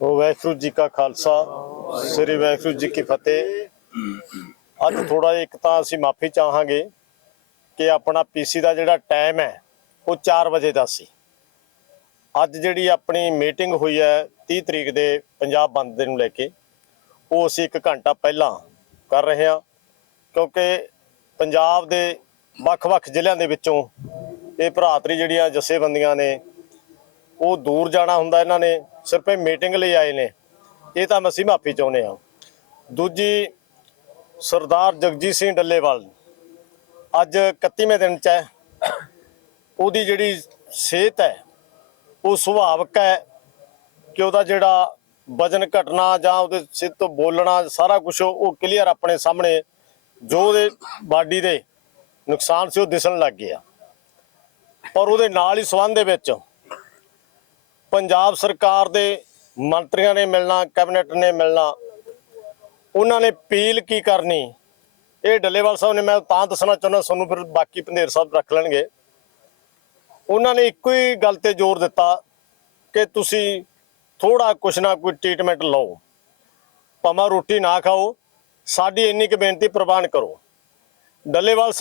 ਉਹ ਵਾਹਿਗੁਰੂ ਜੀ ਕਾ ਖਾਲਸਾ, ਸ੍ਰੀ ਵਾਹਿਗੁਰੂ ਜੀ ਕੀ ਫਤਿਹ। ਅੱਜ ਥੋੜਾ ਇੱਕ ਤਾਂ ਅਸੀਂ ਮਾਫੀ ਚਾਹਾਂਗੇ ਕਿ ਆਪਣਾ ਪੀਸੀ ਦਾ ਜਿਹੜਾ ਟਾਈਮ ਹੈ, ਉਹ 4 ਵਜੇ ਦਾ ਸੀ। ਅੱਜ ਜਿਹੜੀ ਆਪਣੀ ਮੀਟਿੰਗ ਹੋਈ ਹੈ 30 ਤਰੀਕ ਦੇ ਪੰਜਾਬ ਬੰਦ ਦੇ ਨੂੰ ਲੈ ਕੇ, ਉਹ ਅਸੀਂ 1 ਘੰਟਾ ਪਹਿਲਾਂ ਕਰ ਰਹੇ ਹਾਂ, ਕਿਉਂਕਿ ਪੰਜਾਬ ਦੇ ਵੱਖ-ਵੱਖ ਜ਼ਿਲ੍ਹਿਆਂ ਦੇ ਵਿੱਚੋਂ ਇਹ ਭਰਾਤਰੀ ਜਿਹੜੀਆਂ ਜਥੇਬੰਦੀਆਂ ਨੇ ਉਹ ਦੂਰ ਜਾਣਾ ਹੁੰਦਾ ਇਹਨਾਂ ਨੇ, ਸਿਰਫ ਇਹ ਮੀਟਿੰਗ ਲਈ ਆਏ ਨੇ। ਇਹ ਤਾਂ ਅਸੀਂ ਮਾਫੀ ਚਾਹੁੰਦੇ ਹਾਂ। ਦੂਜੀ, ਸਰਦਾਰ ਜਗਜੀਤ ਸਿੰਘ ਡੱਲੇਵਾਲ। ਅੱਜ 31ਵੇਂ ਦਿਨ ਚ ਹੈ। ਉਹਦੀ ਜਿਹੜੀ ਸਿਹਤ ਹੈ, ਉਹ ਸੁਭਾਵਕ ਹੈ ਕਿ ਉਹਦਾ ਜਿਹੜਾ ਵਜਨ ਘਟਣਾ ਜਾਂ ਉਹਦੇ ਸਿਰ ਤੋਂ ਬੋਲਣਾ, ਸਾਰਾ ਕੁਝ ਉਹ ਕਲੀਅਰ ਆਪਣੇ ਸਾਹਮਣੇ, ਜੋ ਉਹਦੇ ਬਾਡੀ ਦੇ ਨੁਕਸਾਨ ਸੀ ਉਹ ਦਿਸਣ ਲੱਗ ਗਿਆ। ਪਰ ਉਹਦੇ ਨਾਲ ਹੀ ਸਬੰਧ ਦੇ ਵਿੱਚ ਪੰਜਾਬ ਸਰਕਾਰ ਦੇ ਮੰਤਰੀਆਂ ਨੇ ਮਿਲਣਾ, ਕੈਬਨਿਟ ਨੇ ਮਿਲਣਾ, ਉਹਨਾਂ ਨੇ ਅਪੀਲ ਕੀ ਕਰਨੀ? ਇਹ ਡੱਲੇਵਾਲ ਸਾਹਿਬ ਨੇ, ਮੈਂ ਤਾਂ ਦੱਸਣਾ ਚਾਹੁੰਦਾ, ਤੁਹਾਨੂੰ ਫਿਰ ਬਾਕੀ ਪੰਧੇਰ ਸਾਹਿਬ ਰੱਖ ਲੈਣਗੇ। ਉਹਨਾਂ ਨੇ ਇੱਕੋ ਹੀ ਗੱਲ ਤੇ ਜ਼ੋਰ ਦਿੱਤਾ ਕਿ ਤੁਸੀਂ ਥੋੜਾ ਕੁਛ ਨਾ ਕੋਈ ਟ੍ਰੀਟਮੈਂਟ ਲਓ। ਭਾਵੇਂ ਰੋਟੀ ਨਾ ਖਾਓ, ਸਾਡੀ ਇੰਨੀ ਕੁ ਬੇਨਤੀ ਪ੍ਰਵਾਨ ਕਰੋ। ਡੱਲੇਵਾਲ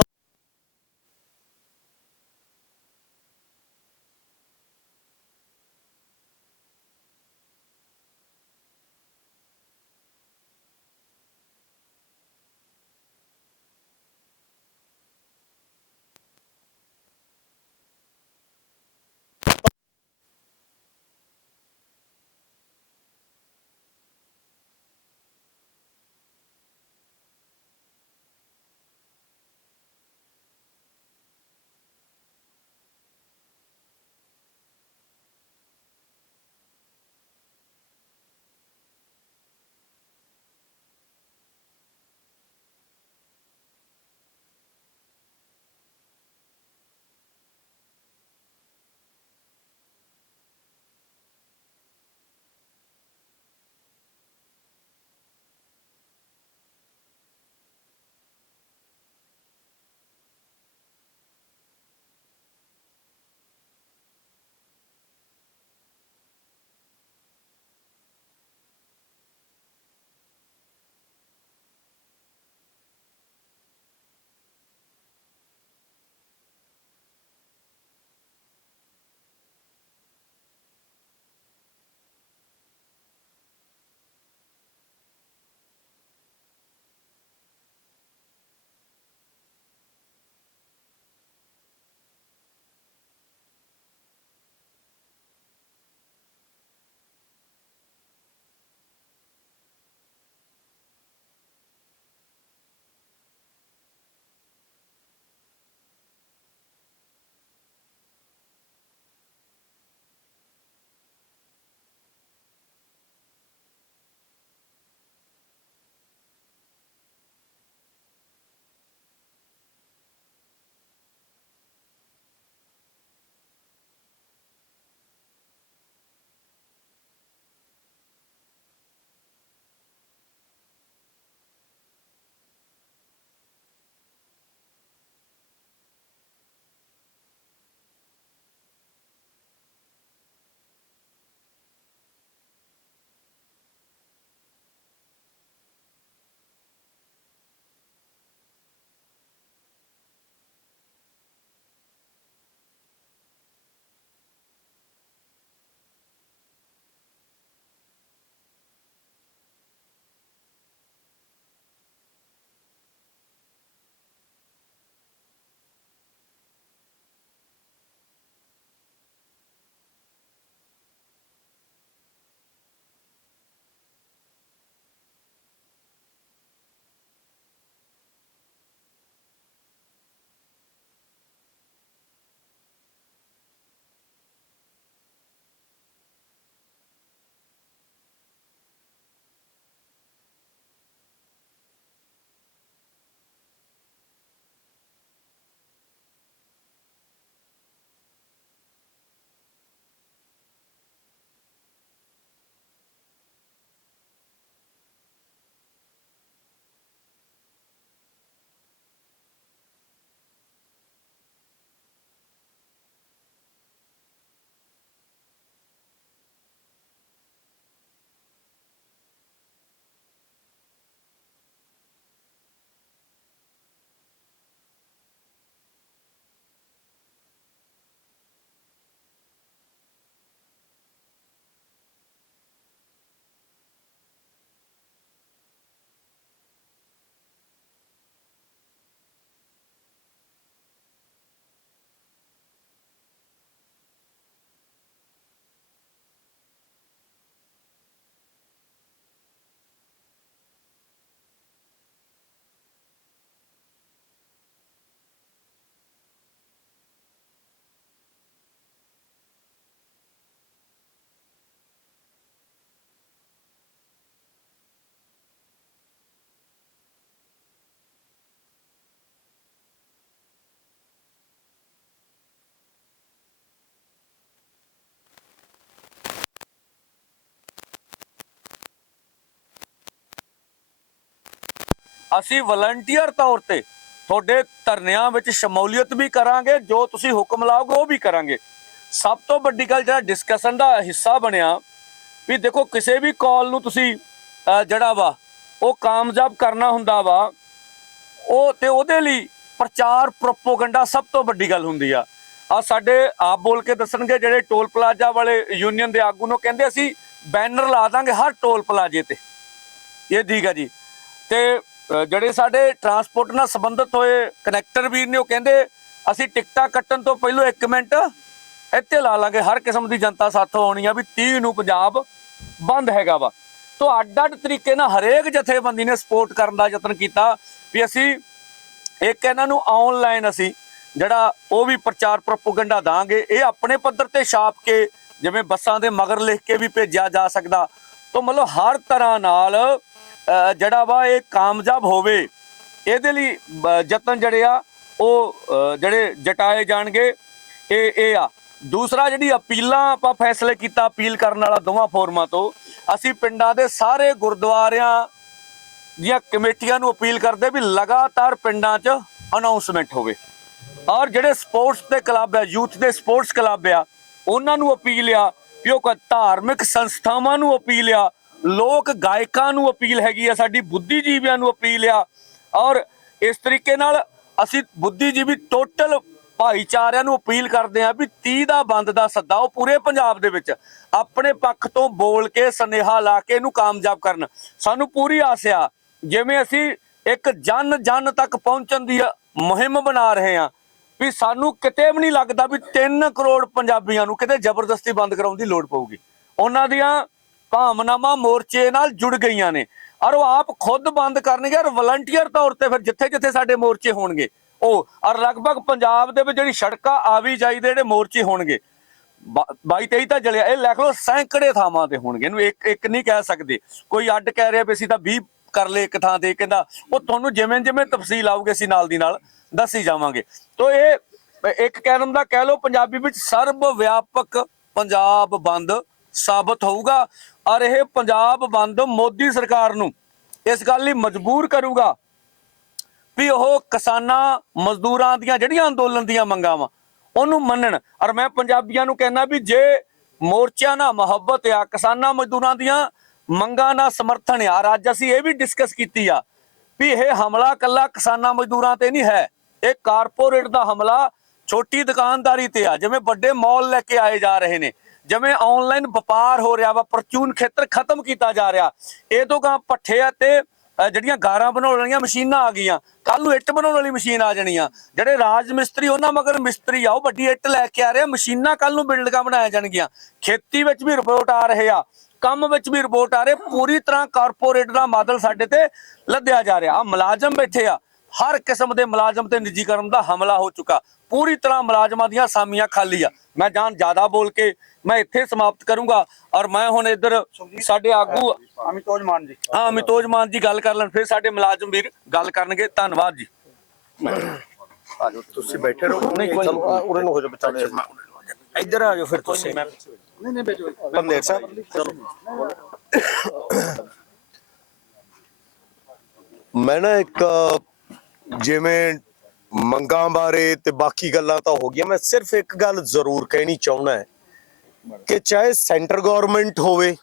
ਅਸੀਂ ਵਲੰਟੀਅਰ ਤੌਰ ਤੇ ਤੁਹਾਡੇ ਧਰਨਿਆਂ ਵਿੱਚ ਸ਼ਮੂਲੀਅਤ ਵੀ ਕਰਾਂਗੇ, ਜੋ ਤੁਸੀਂ ਹੁਕਮ ਲਾਓਗੇ ਉਹ ਵੀ ਕਰਾਂਗੇ। ਸਭ ਤੋਂ ਵੱਡੀ ਗੱਲ ਜਿਹੜਾ ਡਿਸਕਸ਼ਨ ਦਾ ਹਿੱਸਾ ਬਣਿਆ, ਵੀ ਦੇਖੋ ਕਿਸੇ ਵੀ ਕਾਲ ਨੂੰ ਤੁਸੀਂ ਜਿਹੜਾ ਵਾ, ਉਹ ਕਾਮਯਾਬ ਕਰਨਾ ਹੁੰਦਾ ਵਾ, ਉਹ ਤੇ ਉਹਦੇ ਲਈ ਪ੍ਰਚਾਰ ਪ੍ਰੋਪੋਗੰਡਾ ਸਭ ਤੋਂ ਵੱਡੀ ਗੱਲ ਹੁੰਦੀ ਆ। ਆ ਸਾਡੇ ਆਪ ਬੋਲ ਕੇ ਦੱਸਣਗੇ, ਜਿਹੜੇ ਟੋਲ ਪਲਾਜ਼ਾ ਵਾਲੇ ਯੂਨੀਅਨ ਦੇ ਆਗੂ ਨੂੰ ਕਹਿੰਦੇ ਅਸੀਂ ਬੈਨਰ ਲਾ ਦਾਂਗੇ ਹਰ ਟੋਲ ਪਲਾਜ਼ੇ ਤੇ। ਇਹ ਠੀਕ ਆ ਜੀ। ਤੇ ਜਿਹੜੇ ਸਾਡੇ ਟਰਾਂਸਪੋਰਟ ਨਾਲ ਸੰਬੰਧਿਤ ਹੋਏ ਕਨੈਕਟਰ ਵੀਰ ਨੇ ਉਹ ਕਹਿੰਦੇ, ਅਸੀਂ ਟਿਕਟਾਂ ਕੱਟਣ ਤੋਂ ਪਹਿਲਾਂ 1 ਮਿੰਟ ਇੱਥੇ ਲਾ ਲਾਂਗੇ, ਹਰ ਕਿਸਮ ਦੀ ਜਨਤਾ ਸਾਥੋਂ ਆਉਣੀ ਆ ਵੀ 30 ਨੂੰ ਪੰਜਾਬ ਬੰਦ ਹੈਗਾ ਵਾ। ਤੋਂ ਅੱਡ ਅੱਡ ਤਰੀਕੇ ਨਾਲ ਹਰੇਕ ਜਥੇਬੰਦੀ ਨੇ ਸਪੋਰਟ ਕਰਨ ਦਾ ਯਤਨ ਕੀਤਾ ਵੀ ਅਸੀਂ ਇੱਕ ਇਹਨਾਂ ਨੂੰ ਆਨਲਾਈਨ ਅਸੀਂ ਜਿਹੜਾ ਉਹ ਵੀ ਪ੍ਰਚਾਰ ਪ੍ਰੋਪਗੈਂਡਾ ਦਾਂਗੇ, ਇਹ ਆਪਣੇ ਪੱਧਰ ਤੇ ਛਾਪ ਕੇ ਜਿਵੇਂ ਬੱਸਾਂ ਦੇ ਮਗਰ ਲਿਖ ਕੇ ਵੀ ਭੇਜਿਆ ਜਾ ਸਕਦਾ। ਤੋਂ ਮਤਲਬ ਹਰ ਤਰ੍ਹਾਂ ਨਾਲ ਜਿਹੜਾ ਵਾ ਇਹ ਕਾਮਯਾਬ ਹੋਵੇ, ਇਹਦੇ ਲਈ ਯਤਨ ਜਿਹੜੇ ਆ, ਉਹ ਜਿਹੜੇ ਜਟਾਏ ਜਾਣਗੇ, ਇਹ ਇਹ ਆ। ਦੂਸਰਾ ਜਿਹੜੀ ਅਪੀਲਾਂ ਆਪਾਂ ਫੈਸਲੇ ਕੀਤਾ ਅਪੀਲ ਕਰਨ ਵਾਲਾ ਦੋਵਾਂ ਫੋਰਮਾਂ ਤੋਂ, ਅਸੀਂ ਪਿੰਡਾਂ ਦੇ ਸਾਰੇ ਗੁਰਦੁਆਰਿਆਂ ਦੀਆਂ ਕਮੇਟੀਆਂ ਨੂੰ ਅਪੀਲ ਕਰਦੇ ਵੀ ਲਗਾਤਾਰ ਪਿੰਡਾਂ 'ਚ ਅਨਾਉਂਸਮੈਂਟ ਹੋਵੇ। ਔਰ ਜਿਹੜੇ ਸਪੋਰਟਸ ਦੇ ਕਲੱਬ ਆ, ਯੂਥ ਦੇ ਸਪੋਰਟਸ ਕਲੱਬ ਆ, ਉਹਨਾਂ ਨੂੰ ਅਪੀਲ ਆ ਵੀ ਉਹ ਕੋਈ ਧਾਰਮਿਕ ਸੰਸਥਾਵਾਂ ਨੂੰ ਅਪੀਲ ਆ ਲੋਕ ਗਾਇਕਾਂ ਨੂੰ ਅਪੀਲ ਹੈਗੀ ਆ, ਸਾਡੀ ਬੁੱਧੀਜੀਵੀਆਂ ਨੂੰ ਅਪੀਲ ਆ। ਔਰ ਇਸ ਤਰੀਕੇ ਨਾਲ ਅਸੀਂ ਬੁੱਧੀਜੀਵੀ ਟੋਟਲ ਭਾਈਚਾਰਿਆਂ ਨੂੰ ਅਪੀਲ ਕਰਦੇ ਆ ਵੀ 30 ਦਾ ਬੰਦ ਦਾ ਸੱਦਾ ਉਹ ਪੂਰੇ ਪੰਜਾਬ ਦੇ ਵਿੱਚ ਆਪਣੇ ਪੱਖ ਤੋਂ ਬੋਲ ਕੇ, ਸਨੇਹਾ ਲਾ ਕੇ ਇਹਨੂੰ ਕਾਮਯਾਬ ਕਰਨ। ਸਾਨੂੰ ਪੂਰੀ ਆਸ ਆ, ਜਿਵੇਂ ਅਸੀਂ ਇੱਕ ਜਨ ਜਨ ਤੱਕ ਪਹੁੰਚਣ ਦੀ ਮੁਹਿੰਮ ਬਣਾ ਰਹੇ ਆ ਵੀ ਸਾਨੂੰ ਕਿਤੇ ਵੀ ਨਹੀਂ ਲੱਗਦਾ ਵੀ 3 ਕਰੋੜ ਪੰਜਾਬੀਆਂ ਨੂੰ ਕਿਤੇ ਜ਼ਬਰਦਸਤੀ ਬੰਦ ਕਰਾਉਣ ਦੀ ਲੋੜ ਪਊਗੀ। ਉਹਨਾਂ ਦੀਆਂ ਭਾਵਨਾਵਾਂ ਮੋਰਚੇ ਨਾਲ ਜੁੜ ਗਈਆਂ ਨੇ। ਔਰ ਉਹ ਆਪ ਖੁਦ ਬੰਦ ਕਰਨਗੇ ਔਰ ਵਲੰਟੀਅਰ ਤੌਰ ਤੇ ਫਿਰ ਜਿੱਥੇ ਜਿੱਥੇ ਸਾਡੇ ਮੋਰਚੇ ਹੋਣਗੇ, ਉਹ ਔਰ ਲਗਭਗ ਪੰਜਾਬ ਦੇ ਵਿੱਚ ਜਿਹੜੀ ਸੜਕਾਂ ਆਵੀ ਜਾਈ ਦੇ ਜਿਹੜੇ ਮੋਰਚੇ ਹੋਣਗੇ 22 23 ਤਾਂ ਜਲਿਆ, ਇਹ ਲਿਖ ਲਓ ਸੈਂਕੜੇ ਥਾਵਾਂ ਤੇ ਹੋਣਗੇ, ਇਹਨੂੰ ਇੱਕ ਇੱਕ ਨਹੀਂ ਕਹਿ ਸਕਦੇ। ਕੋਈ ਅੱਡ ਕਹਿ ਰਿਹਾ ਵੀ ਅਸੀਂ ਤਾਂ 20 ਕਰ ਲਏ ਇੱਕ ਥਾਂ ਤੇ ਕਹਿੰਦਾ ਉਹ ਤੁਹਾਨੂੰ ਜਿਵੇਂ ਜਿਵੇਂ ਤਫਸੀਲ ਆਊਗੇ ਅਸੀਂ ਨਾਲ ਦੀ ਨਾਲ ਦੱਸੀ ਜਾਵਾਂਗੇ। ਤੋਂ ਇਹ, ਇੱਕ ਕਹਿਣ ਦਾ ਕਹਿ ਲਓ, ਪੰਜਾਬੀ ਵਿੱਚ ਸਰਬ ਵਿਆਪਕ ਪੰਜਾਬ ਬੰਦ ਸਾਬਤ ਹੋਊਗਾ। ਔਰ ਇਹ ਪੰਜਾਬ ਬੰਦ ਮੋਦੀ ਸਰਕਾਰ ਨੂੰ ਇਸ ਗੱਲ ਲਈ ਮਜਬੂਰ ਕਰੂਗਾ ਵੀ ਉਹ ਕਿਸਾਨਾਂ, ਮਜ਼ਦੂਰਾਂ ਦੀਆਂ ਜਿਹੜੀਆਂ ਅੰਦੋਲਨ ਦੀਆਂ ਮੰਗਾਂ ਵਾ, ਉਹਨੂੰ ਮੰਨਣ। ਔਰ ਮੈਂ ਪੰਜਾਬੀਆਂ ਨੂੰ ਕਹਿਣਾ ਵੀ ਜੇ ਮੋਰਚਿਆਂ ਨਾਲ ਮੁਹੱਬਤ ਆ, ਕਿਸਾਨਾਂ, ਮਜ਼ਦੂਰਾਂ ਦੀਆਂ ਮੰਗਾਂ ਨਾਲ ਸਮਰਥਨ ਆ ਅੱਜ ਅਸੀਂ ਇਹ ਵੀ ਡਿਸਕਸ ਕੀਤੀ ਆ ਵੀ ਇਹ ਹਮਲਾ ਕੱਲਾ ਕਿਸਾਨਾਂ, ਮਜ਼ਦੂਰਾਂ ਤੇ ਨਹੀਂ ਹੈ। ਇਹ ਕਾਰਪੋਰੇਟ ਦਾ ਹਮਲਾ ਛੋਟੀ ਦੁਕਾਨਦਾਰੀ ਤੇ ਆ, ਜਿਵੇਂ ਵੱਡੇ ਮਾਲ ਲੈ ਕੇ ਆਏ ਜਾ ਰਹੇ ਨੇ। ਜਿਵੇਂ ਆਨਲਾਈਨ ਵਪਾਰ ਹੋ ਰਿਹਾ ਵਾ, ਪਰਚੂਨ ਖੇਤਰ ਖਤਮ ਕੀਤਾ ਜਾ ਰਿਹਾ। ਇਹ ਤੋਂ ਗਾਂ ਪੱਠੇ ਆ ਤੇ ਜਿਹੜੀਆਂ ਗਾਰਾਂ ਬਣਾਉਣ ਵਾਲੀਆਂ ਮਸ਼ੀਨਾਂ ਆ ਗਈਆਂ ਕੱਲ ਨੂੰ ਇੱਟ ਬਣਾਉਣ ਵਾਲੀ ਮਸ਼ੀਨ ਆ ਜਾਣੀ ਆ। ਜਿਹੜੇ ਰਾਜ ਮਿਸਤਰੀ, ਉਹਨਾਂ ਮਗਰ ਮਿਸਤਰੀ ਆ, ਉਹ ਵੱਡੀ ਇੱਟ ਲੈ ਕੇ ਆ ਰਹੇ ਆ, ਮਸ਼ੀਨਾਂ ਕੱਲ ਨੂੰ ਬਿਲਡਿੰਗਾਂ ਬਣਾਇਆ ਜਾਣਗੀਆਂ। ਖੇਤੀ ਵਿੱਚ ਵੀ ਰਿਪੋਰਟ ਆ ਰਹੇ ਆ, ਕੰਮ ਵਿੱਚ ਵੀ ਰਿਪੋਰਟ ਆ ਰਹੇ, ਪੂਰੀ ਤਰ੍ਹਾਂ ਕਾਰਪੋਰੇਟ ਦਾ ਮਾਡਲ ਸਾਡੇ ਤੇ ਲੱਦਿਆ ਜਾ ਰਿਹਾ। ਆ ਮੁਲਾਜ਼ਮ ਬੈਠੇ ਆ ਹਰ ਕਿਸਮ ਦੇ ਮੁਲਾਜ਼ਮ ਤੇ ਨਿੱਜੀਕਰਨ ਦਾ ਹਮਲਾ ਹੋ ਚੁੱਕਾ। ਪੂਰੀ ਤਰ੍ਹਾਂ ਮੁਲਾਜ਼ਮਾਂ ਦੀਆਂ ਸਾਮੀਆਂ ਖਾਲੀ ਆ। ਮੈਂ ਜਾਨ ਜ਼ਿਆਦਾ ਬੋਲ ਕੇ ਮੈਂ ਇੱਥੇ ਸਮਾਪਤ ਕਰੂੰਗਾ ਔਰ ਮੈਂ ਹੁਣ ਇੱਧਰ ਸਾਡੇ ਆਗੂ ਅਮਿਤੋਜ ਮਾਨ ਜੀ। ਹਾਂ ਅਮਿਤੋਜ ਮਾਨ ਜੀ ਗੱਲ ਕਰ ਲੈਣ ਫਿਰ ਸਾਡੇ ਮੁਲਾਜ਼ਮ ਵੀਰ ਗੱਲ ਕਰਨਗੇ। ਧੰਨਵਾਦ ਜੀ। ਆਜੋ ਤੁਸੀਂ ਬੈਠੇ ਰਹੋ। ਨਹੀਂ ਕੋਈ ਚਲੋ ਆ, ਉਰੇ ਨੂੰ ਹੋ ਜਾ ਬੱਚਾ ਇੱਧਰ ਆ ਜਾਓ ਫਿਰ ਤੁਸੀਂ। ਨਹੀਂ ਨਹੀਂ ਬੈਠੋ ਪੰਨੇਰ ਸਾਹਿਬ। ਮੈਂ ਨਾ ਇੱਕ ਜਿਵੇਂ ਮੰਗਾਂ ਬਾਰੇ ਤੇ ਬਾਕੀ ਗੱਲਾਂ ਤਾਂ ਹੋ ਗਈਆਂ, ਮੈਂ ਸਿਰਫ ਇੱਕ ਗੱਲ ਜ਼ਰੂਰ ਕਹਿਣੀ ਚਾਹੁੰਦਾ ਕਿ ਚਾਹੇ ਸੈਂਟਰ ਗਵਰਨਮੈਂਟ ਹੋਵੇ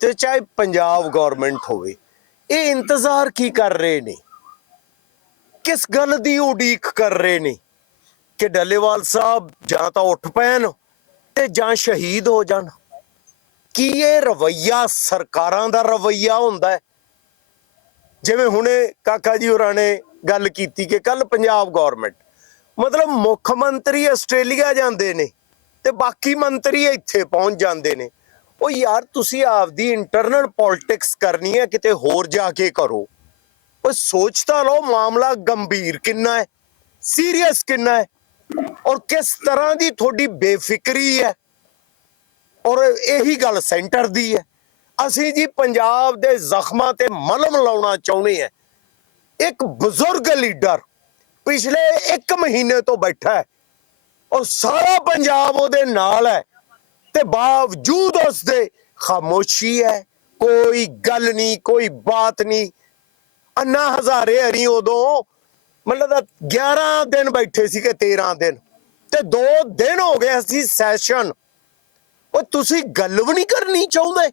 ਤੇ ਚਾਹੇ ਪੰਜਾਬ ਗਵਰਨਮੈਂਟ ਹੋਵੇ, ਇਹ ਇੰਤਜ਼ਾਰ ਕੀ ਕਰ ਰਹੇ ਨੇ? ਕਿਸ ਗੱਲ ਦੀ ਉਡੀਕ ਕਰ ਰਹੇ ਨੇ? ਕਿ ਡੱਲੇਵਾਲ ਸਾਹਿਬ ਜਾਂ ਤਾਂ ਉੱਠ ਪੈਣ ਤੇ ਜਾਂ ਸ਼ਹੀਦ ਹੋ ਜਾਣ। ਕੀ ਇਹ ਰਵਈਆ ਸਰਕਾਰਾਂ ਦਾ ਰਵਈਆ ਹੁੰਦਾ ਹੈ? ਜਿਵੇਂ ਹੁਣੇ ਕਾਕਾ ਜੀ ਹੋਰਾਂ ਨੇ ਗੱਲ ਕੀਤੀ ਕਿ ਕੱਲ ਪੰਜਾਬ ਗਵਰਨਮੈਂਟ ਮਤਲਬ ਮੁੱਖ ਮੰਤਰੀ ਆਸਟ੍ਰੇਲੀਆ ਜਾਂਦੇ ਨੇ ਤੇ ਬਾਕੀ ਮੰਤਰੀ ਇੱਥੇ ਪਹੁੰਚ ਜਾਂਦੇ ਨੇ। ਉਹ ਯਾਰ ਤੁਸੀਂ ਆਪਦੀ ਇੰਟਰਨਲ ਪੋਲਿਟਿਕਸ ਕਰਨੀ ਹੈ, ਕਿਤੇ ਹੋਰ ਜਾ ਕੇ ਕਰੋ। ਉਹ ਸੋਚ ਤਾਂ ਲਓ ਮਾਮਲਾ ਗੰਭੀਰ ਕਿੰਨਾ ਹੈ ਸੀਰੀਅਸ ਕਿੰਨਾ ਹੈ, ਔਰ ਕਿਸ ਤਰ੍ਹਾਂ ਦੀ ਤੁਹਾਡੀ ਬੇਫਿਕਰੀ ਹੈ, ਔਰ ਇਹੀ ਗੱਲ ਸੈਂਟਰ ਦੀ ਹੈ। ਅਸੀਂ ਜੀ ਪੰਜਾਬ ਦੇ ਜ਼ਖਮਾਂ ਤੇ ਮਲਮ ਲਾਉਣਾ ਚਾਹੁੰਦੇ ਹਾਂ। ਇੱਕ ਬਜ਼ੁਰਗ ਲੀਡਰ ਪਿਛਲੇ 1 ਮਹੀਨੇ ਤੋਂ ਬੈਠਾ ਹੈ ਔਰ ਸਾਰਾ ਪੰਜਾਬ ਉਹਦੇ ਨਾਲ ਹੈ ਤੇ ਬਾਵਜੂਦ ਉਸ ਦੇ ਖਾਮੋਸ਼ੀ ਹੈ, ਕੋਈ ਗੱਲ ਨਹੀਂ, ਕੋਈ ਬਾਤ ਨਹੀਂ। ਅੰਨਾ ਹਜ਼ਾਰੇ ਹਰੀ ਉਦੋਂ ਮਤਲਬ ਤਾਂ 11 ਦਿਨ ਬੈਠੇ ਸੀ ਕਿ 13 ਦਿਨ। ਤੇ 2 ਦਿਨ ਹੋ ਗਏ ਸੀ ਸੈਸ਼ਨ ਉਹ ਤੁਸੀਂ ਗੱਲ ਵੀ ਨਹੀਂ ਕਰਨੀ ਚਾਹੁੰਦੇ?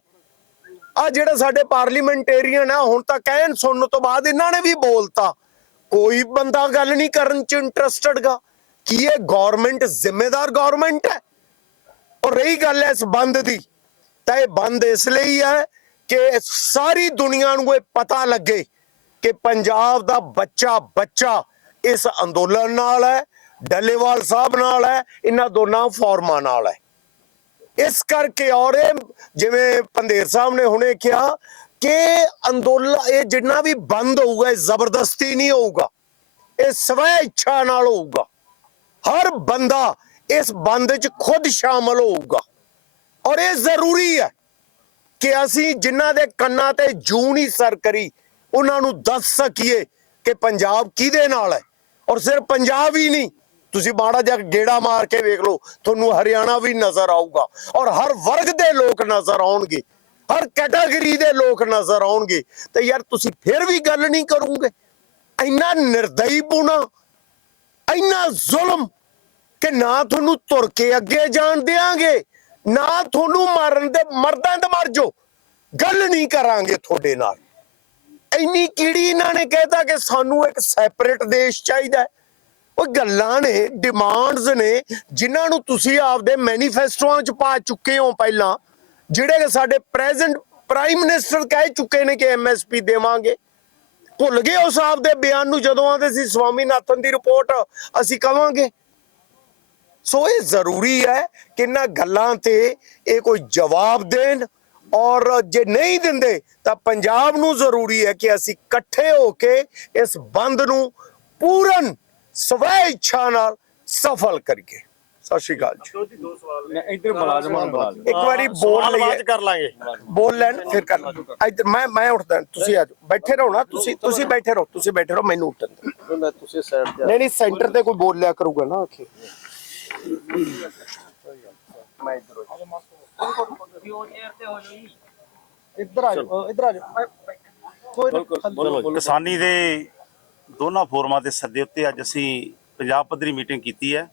ਆ ਜਿਹੜਾ ਸਾਡੇ ਪਾਰਲੀਮੈਂਟੇਰੀਅਨ ਆ, ਹੁਣ ਤਾਂ ਕਹਿਣ ਸੁਣਨ ਤੋਂ ਬਾਅਦ ਇਹਨਾਂ ਨੇ ਵੀ ਬੋਲਤਾ। ਕੋਈ ਬੰਦਾ ਗੱਲ ਨਹੀਂ ਕਰਨ ਚ ਇੰਟਰਸਟਡ ਗਾ। ਕੀ ਇਹ ਗਵਰਨਮੈਂਟ ਜ਼ਿੰਮੇਦਾਰ ਗਵਰਨਮੈਂਟ ਹੈ? ਔਰ ਰਹੀ ਗੱਲ ਇਸ ਬੰਦ ਦੀ। ਤਾਂ ਇਹ ਬੰਦ ਇਸ ਲਈ ਹੈ ਕਿ ਸਾਰੀ ਦੁਨੀਆ ਨੂੰ ਇਹ ਪਤਾ ਲੱਗੇ ਕਿ ਪੰਜਾਬ ਦਾ ਬੱਚਾ ਬੱਚਾ ਇਸ ਅੰਦੋਲਨ ਨਾਲ ਹੈ ਡੱਲੇਵਾਲ ਸਾਹਿਬ ਨਾਲ ਹੈ ਇਹਨਾਂ ਦੋਨਾਂ ਫੋਰਮਾਂ ਨਾਲ ਹੈ ਇਸ ਕਰਕੇ ਔਰ ਇਹ ਜਿਵੇਂ ਪੰਦੇਰ ਸਾਹਿਬ ਨੇ ਹੁਣੇ ਕਿਹਾ ਕਿ ਅੰਦੋਲਨ, ਇਹ ਜਿੰਨਾ ਵੀ ਬੰਦ ਹੋਊਗਾ, ਇਹ ਜ਼ਬਰਦਸਤੀ ਨਹੀਂ ਹੋਊਗਾ। ਇਹ ਸਵੈ ਇੱਛਾ ਨਾਲ ਹੋਊਗਾ। ਹਰ ਬੰਦਾ ਇਸ ਬੰਦ 'ਚ ਖੁਦ ਸ਼ਾਮਲ ਹੋਊਗਾ। ਔਰ ਇਹ ਜ਼ਰੂਰੀ ਹੈ ਕਿ ਅਸੀਂ ਜਿਨ੍ਹਾਂ ਦੇ ਕੰਨਾਂ ਤੇ ਜੂ ਨਹੀਂ ਸਰ ਕਰੀ, ਉਹਨਾਂ ਨੂੰ ਦੱਸ ਸਕੀਏ ਕਿ ਪੰਜਾਬ ਕਿਹਦੇ ਨਾਲ ਹੈ। ਔਰ ਸਿਰਫ ਪੰਜਾਬ ਹੀ ਨਹੀਂ ਤੁਸੀਂ ਮਾੜਾ ਜਿਹਾ ਗੇੜਾ ਮਾਰ ਕੇ ਵੇਖ ਲਓ, ਤੁਹਾਨੂੰ ਹਰਿਆਣਾ ਵੀ ਨਜ਼ਰ ਆਊਗਾ ਔਰ ਹਰ ਵਰਗ ਦੇ ਲੋਕ ਨਜ਼ਰ ਆਉਣਗੇ, ਹਰ ਕੈਟਾਗਰੀ ਦੇ ਲੋਕ ਨਜ਼ਰ ਆਉਣਗੇ, ਤੇ ਯਾਰ ਤੁਸੀਂ ਫਿਰ ਵੀ ਗੱਲ ਨਹੀਂ ਕਰੋਗੇ। ਇੰਨਾ ਨਿਰਦਈ ਬੁਣਾ ਇੰਨਾ ਜ਼ੁਲਮ ਕਿ ਨਾ ਤੁਹਾਨੂੰ ਤੁਰ ਕੇ ਅੱਗੇ ਜਾਣ ਦੇਾਂਗੇ ਨਾ ਤੁਹਾਨੂੰ ਮਾਰਨ ਦੇ ਮਰਦਾਂ ਤੇ ਮਰ ਜਾਓ, ਗੱਲ ਨਹੀਂ ਕਰਾਂਗੇ ਤੁਹਾਡੇ ਨਾਲ। ਇੰਨੀ ਕੀੜੀ ਇਹਨਾਂ ਨੇ ਕਹਿਤਾ ਕਿ ਸਾਨੂੰ ਇੱਕ ਸੈਪਰੇਟ ਦੇਸ਼ ਚਾਹੀਦਾ ਹੈ। ਉਹ ਗੱਲਾਂ ਨੇ ਡਿਮਾਂਡਸ ਨੇ, ਜਿਨ੍ਹਾਂ ਨੂੰ ਤੁਸੀਂ ਆਪਦੇ ਮੈਨੀਫੈਸਟੋਆਂ 'ਚ ਪਾ ਚੁੱਕੇ ਹੋ ਪਹਿਲਾਂ, ਜਿਹੜੇ ਕਿ ਸਾਡੇ ਪ੍ਰੈਜ਼ੈਂਟ ਪ੍ਰਾਈਮ ਮਿਨਿਸਟਰ ਕਹਿ ਚੁੱਕੇ ਨੇ ਕਿ ਐਮਐਸਪੀ ਦੇਵਾਂਗੇ। ਭੁੱਲ ਗਏ ਉਸ ਆਪਦੇ ਬਿਆਨ ਨੂੰ ਜਦੋਂ ਆਂਦੇ ਸੀ, ਸਵਾਮੀਨਾਥਨ ਦੀ ਰਿਪੋਰਟ ਅਸੀਂ ਕਵਾਂਗੇ। ਸੋ ਇਹ ਜ਼ਰੂਰੀ ਹੈ ਕਿ ਇਹਨਾਂ ਗੱਲਾਂ ਤੇ ਇਹ ਕੋਈ ਜਵਾਬ ਦੇਣ, ਔਰ ਜੇ ਨਹੀਂ ਦਿੰਦੇ, ਤਾਂ ਪੰਜਾਬ ਨੂੰ ਜ਼ਰੂਰੀ ਹੈ ਕਿ ਅਸੀਂ ਇਕੱਠੇ ਹੋ ਕੇ ਇਸ ਬੰਦ ਨੂੰ ਪੂਰਨ ਸਵੈ ਇੱਛਾ ਨਾਲ ਸਫਲ ਕਰੀਏ। ਸਤਿ ਸ਼੍ਰੀ ਅਕਾਲ ਜੀ। ਇੱਧਰ ਮੁਲਾਜ਼ਮਾਂ ਨੂੰ ਬੁਲਾ ਇੱਕ ਵਾਰੀ ਬੋਲ ਸਵਾਲ ਲਈਏ। ਕਰ ਲਾਂਗੇ। ਬੋਲ ਲੈਣ ਫਿਰ ਕਰ ਲਾਂਗੇ। ਇੱਧਰ ਮੈਂ ਮੈਂ ਉੱਠਦਾ ਤੁਸੀਂ ਆ ਜਾਓ। ਬੈਠੇ ਰਹੋ ਨਾ। ਤੁਸੀਂ ਤੁਸੀਂ ਬੈਠੇ ਰਹੋ। ਤੁਸੀਂ ਬੈਠੇ ਰਹੋ। ਮੈਨੂੰ ਉੱਠਣ ਦਿਓ। ਮੈਂ ਤੁਸੀਂ ਸਾਈਡ ਤੇ ਨਹੀਂ ਨਹੀਂ ਸੈਂਟਰ ਤੇ ਕੋਈ ਬੋਲ ਲਿਆ ਕਰੂਗਾ ਨਾ ਆਖੇ। ਮੈਂ ਇੱਧਰ ਇੱਧਰ ਆ ਜਾਓ। ਇੱਧਰ ਆ ਜਾਓ। ਕੋਈ ਕਿਸਾਨੀ ਦੇ ਦੋਨਾਂ ਫੋਰਮਾਂ ਦੇ ਸੱਦੇ ਉੱਤੇ ਅੱਜ ਅਸੀਂ ਪੰਜਾਬ ਪੱਧਰੀ ਮੀਟਿੰਗ ਕੀਤੀ ਹੈ।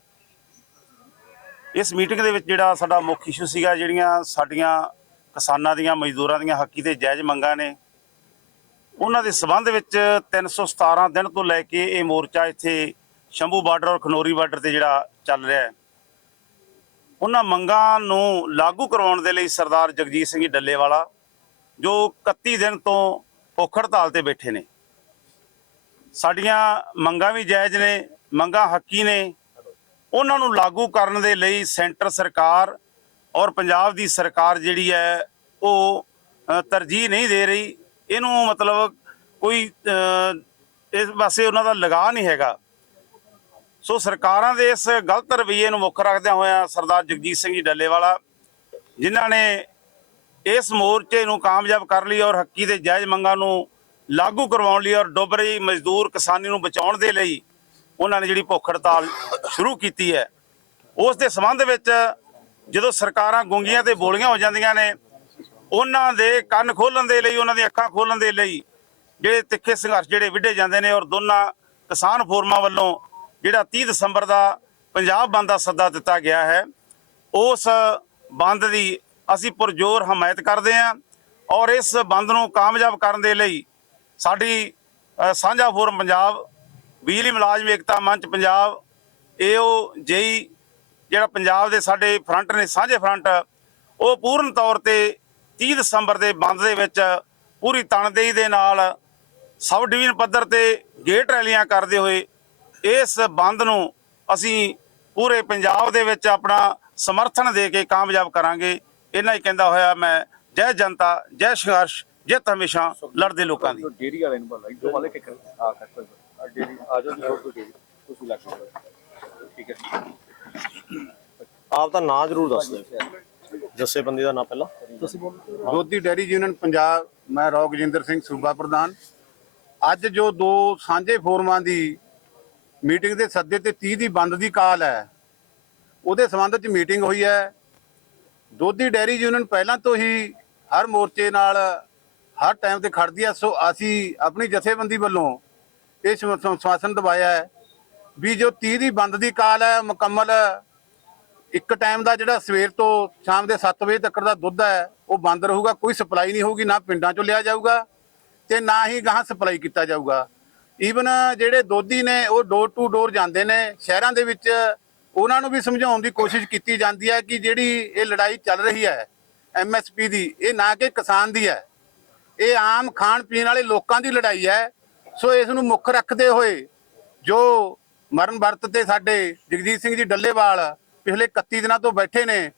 ਇਸ ਮੀਟਿੰਗ ਦੇ ਵਿੱਚ ਜਿਹੜਾ ਸਾਡਾ ਮੁੱਖ ਇਸ਼ੂ ਸੀਗਾ, ਜਿਹੜੀਆਂ ਸਾਡੀਆਂ ਕਿਸਾਨਾਂ ਦੀਆਂ, ਮਜ਼ਦੂਰਾਂ ਦੀਆਂ ਹੱਕੀ ਤੇ ਜਾਇਜ਼ ਮੰਗਾਂ ਨੇ, ਉਹਨਾਂ ਦੇ ਸਬੰਧ ਵਿੱਚ 317 ਦਿਨ ਤੋਂ ਲੈ ਕੇ ਇਹ ਮੋਰਚਾ ਇੱਥੇ ਸ਼ੰਭੂ ਬਾਰਡਰ ਔਰ ਖਨੋਰੀ ਬਾਰਡਰ ਤੇ ਜਿਹੜਾ ਚੱਲ ਰਿਹਾ ਹੈ। ਉਹਨਾਂ ਮੰਗਾਂ ਨੂੰ ਲਾਗੂ ਕਰਵਾਉਣ ਦੇ ਲਈ ਸਰਦਾਰ ਜਗਜੀਤ ਸਿੰਘ ਡੱਲੇਵਾਲਾ, ਜੋ 31 ਦਿਨ ਤੋਂ ਭੁੱਖ ਹੜਤਾਲ ਤੇ ਬੈਠੇ ਨੇ। ਸਾਡੀਆਂ ਮੰਗਾਂ ਵੀ ਜਾਇਜ਼ ਨੇ, ਮੰਗਾਂ ਹੱਕੀ ਨੇ। ਉਹਨਾਂ ਨੂੰ ਲਾਗੂ ਕਰਨ ਦੇ ਲਈ ਸੈਂਟਰ ਸਰਕਾਰ ਔਰ ਪੰਜਾਬ ਦੀ ਸਰਕਾਰ ਜਿਹੜੀ ਹੈ, ਉਹ ਤਰਜੀਹ ਨਹੀਂ ਦੇ ਰਹੀ। ਇਹਨੂੰ ਮਤਲਬ ਕੋਈ ਇਸ ਪਾਸੇ ਉਹਨਾਂ ਦਾ ਲਗਾ ਨਹੀਂ ਹੈਗਾ। ਸੋ ਸਰਕਾਰਾਂ ਦੇ ਇਸ ਗਲਤ ਰਵੱਈਏ ਨੂੰ ਮੁੱਖ ਰੱਖਦਿਆਂ ਹੋਇਆਂ ਸਰਦਾਰ ਜਗਜੀਤ ਸਿੰਘ ਜੀ ਡੱਲੇਵਾਲਾ, ਜਿਨ੍ਹਾਂ ਨੇ ਇਸ ਮੋਰਚੇ ਨੂੰ ਕਾਮਯਾਬ ਕਰ ਲਈ ਔਰ ਹੱਕੀ ਦੇ ਜਾਇਜ਼ ਮੰਗਾਂ ਨੂੰ ਲਾਗੂ ਕਰਵਾਉਣ ਲਈ ਔਰ ਡੁੱਬ ਰਹੀ ਮਜ਼ਦੂਰ ਕਿਸਾਨੀ ਨੂੰ ਬਚਾਉਣ ਦੇ ਲਈ ਉਹਨਾਂ ਨੇ ਜਿਹੜੀ ਭੁੱਖ ਹੜਤਾਲ ਸ਼ੁਰੂ ਕੀਤੀ ਹੈ, ਉਸ ਦੇ ਸੰਬੰਧ ਵਿੱਚ ਜਦੋਂ ਸਰਕਾਰਾਂ ਗੁੰਗੀਆਂ ਤੇ ਬੋਲੀਆਂ ਹੋ ਜਾਂਦੀਆਂ ਨੇ, ਉਹਨਾਂ ਦੇ ਕੰਨ ਖੋਲਣ ਦੇ ਲਈ, ਉਹਨਾਂ ਦੀਆਂ ਅੱਖਾਂ ਖੋਲਣ ਦੇ ਲਈ ਜਿਹੜੇ ਤਿੱਖੇ ਸੰਘਰਸ਼ ਜਿਹੜੇ ਵਿੱਢੇ ਜਾਂਦੇ ਨੇ ਔਰ ਦੋਨਾਂ ਕਿਸਾਨ ਫੋਰਮਾਂ ਵੱਲੋਂ ਜਿਹੜਾ 30 ਦਸੰਬਰ ਦਾ ਪੰਜਾਬ ਬੰਦ ਦਾ ਸੱਦਾ ਦਿੱਤਾ ਗਿਆ ਹੈ, ਉਸ ਬੰਦ ਦੀ ਅਸੀਂ ਪੁਰਜੋਰ ਹਮਾਇਤ ਕਰਦੇ ਹਾਂ ਔਰ ਇਸ ਬੰਦ ਨੂੰ ਕਾਮਯਾਬ ਕਰਨ ਦੇ ਲਈ ਸਾਡੀ ਸਾਂਝਾ ਫੋਰਮ ਪੰਜਾਬ, ਬਿਜਲੀ ਮੁਲਾਜ਼ਮ ਏਕਤਾ ਮੰਚ ਪੰਜਾਬ ਏਓ ਜੇਈ ਜਿਹੜਾ ਪੰਜਾਬ ਦੇ ਸਾਡੇ ਫਰੰਟ ਨੇ, ਸਾਂਝੇ ਫਰੰਟ, ਉਹ ਪੂਰਨ ਤੌਰ ਤੇ 30 ਦਸੰਬਰ ਦੇ ਬੰਦ ਦੇ ਵਿੱਚ ਪੂਰੀ ਤਨਦੇਹੀ ਦੇ ਨਾਲ ਸਬ ਡਿਵੀਜ਼ਨ ਪੱਧਰ ਤੇ ਗੇਟ ਰੈਲੀਆਂ ਕਰਦੇ ਹੋਏ ਇਸ ਬੰਦ ਨੂੰ ਅਸੀਂ ਪੂਰੇ ਪੰਜਾਬ ਦੇ ਵਿੱਚ ਆਪਣਾ ਸਮਰਥਨ ਦੇ ਕੇ ਕਾਮਯਾਬ ਕਰਾਂਗੇ। ਇਹਨਾਂ ਹੀ ਕਹਿੰਦਾ ਹੋਇਆ ਮੈਂ। ਜੈ ਜਨਤਾ, ਜੈ ਸੰਘਰਸ਼। ਜਿੱਤ ਹਮੇਸ਼ਾ ਲੜਦੇ ਲੋਕਾਂ ਦੀ। ਡੇਰੀ ਵਾਲੇ ਨੂੰ ਬੁਲਾ ਇੱਧਰ ਵਾਲੇ ਕਿ ਆ ਕਰ ਆ ਡੇਰੀ ਆ ਜਾਓ ਜੀ ਹੋਰ ਕੋਈ ਡੇਰੀ ਤੁਸੀਂ ਲੱਗ ਜਾਓ। ਠੀਕ ਹੈ ਆਪ ਦਾ ਨਾਂ ਜ਼ਰੂਰ ਦੱਸ ਦਿਓ। ਜੱਸੇਬੰਦੀ ਦਾ ਨਾਂ ਪਹਿਲਾਂ। ਦੋਦੀ ਡੈਰੀ ਯੂਨੀਅਨ ਪੰਜਾਬ ਮੈਂ ਰੌਗਜਿੰਦਰ ਸਿੰਘ ਸੂਬਾ ਪ੍ਰਧਾਨ। ਅੱਜ ਜੋ ਦੋ ਸਾਂਝੇ ਫੋਰਮਾਂ ਦੀ ਮੀਟਿੰਗ ਦੇ ਸੱਦੇ ਤੇ 30 ਦੀ ਬੰਦ ਦੀ ਕਾਲ ਹੈ ਉਹਦੇ ਸੰਬੰਧ ਵਿੱਚ ਮੀਟਿੰਗ ਹੋਈ ਹੈ। ਦੋਦੀ ਡੈਰੀ ਯੂਨੀਅਨ ਪਹਿਲਾਂ ਤੋਂ ਹੀ ਹਰ ਮੋਰਚੇ ਨਾਲ ਹਰ ਟਾਈਮ ਤੇ ਖੜਦੀ ਆ, ਸੋ ਅਸੀਂ ਆਪਣੀ ਜਥੇਬੰਦੀ ਵੱਲੋਂ ਇਹ ਸਮਾ- ਸਮ- ਸ਼ਵਾਸਨ ਦਵਾਇਆ ਹੈ ਵੀ ਜੋ 30 ਦੀ ਬੰਦ ਦੀ ਕਾਲ ਹੈ, ਮੁਕੰਮਲ ਇੱਕ ਟਾਈਮ ਦਾ ਜਿਹੜਾ ਸਵੇਰ ਤੋਂ ਸ਼ਾਮ ਦੇ 7 ਵਜੇ ਤੱਕ ਦਾ ਦੁੱਧ ਹੈ, ਉਹ ਬੰਦ ਰਹੂਗਾ, ਕੋਈ ਸਪਲਾਈ ਨਹੀਂ ਹੋਊਗੀ, ਨਾ ਪਿੰਡਾਂ ਚੋਂ ਲਿਆ ਜਾਊਗਾ ਤੇ ਨਾ ਹੀ ਗਾਹਾਂ ਸਪਲਾਈ ਕੀਤਾ ਜਾਊਗਾ। ਈਵਨ ਜਿਹੜੇ ਦੋਧੀ ਨੇ, ਉਹ ਡੋਰ ਟੂ ਡੋਰ ਜਾਂਦੇ ਨੇ, ਸ਼ਹਿਰਾਂ ਦੇ ਵਿੱਚ ਉਹਨਾਂ ਨੂੰ ਵੀ ਸਮਝਾਉਣ ਦੀ ਕੋਸ਼ਿਸ਼ ਕੀਤੀ ਜਾਂਦੀ ਹੈ ਕਿ ਜਿਹੜੀ ਇਹ ਲੜਾਈ ਚੱਲ ਰਹੀ ਹੈ ਐਮਐਸਪੀ ਦੀ, ਇਹ ਨਾ ਕਿ ਕਿਸਾਨ ਦੀ ਹੈ ਇਹ ਆਮ ਖਾਣ ਪੀਣ ਵਾਲੇ ਲੋਕਾਂ ਦੀ ਲੜਾਈ ਹੈ। ਸੋ ਇਸ ਨੂੰ ਮੁੱਖ ਰੱਖਦੇ ਹੋਏ ਜੋ ਮਰਨ ਵਰਤ ਤੇ ਸਾਡੇ ਜਗਜੀਤ ਸਿੰਘ ਜੀ ਡੱਲੇਵਾਲ ਪਿਛਲੇ 31 ਦਿਨਾਂ ਤੋਂ ਬੈਠੇ ਨੇ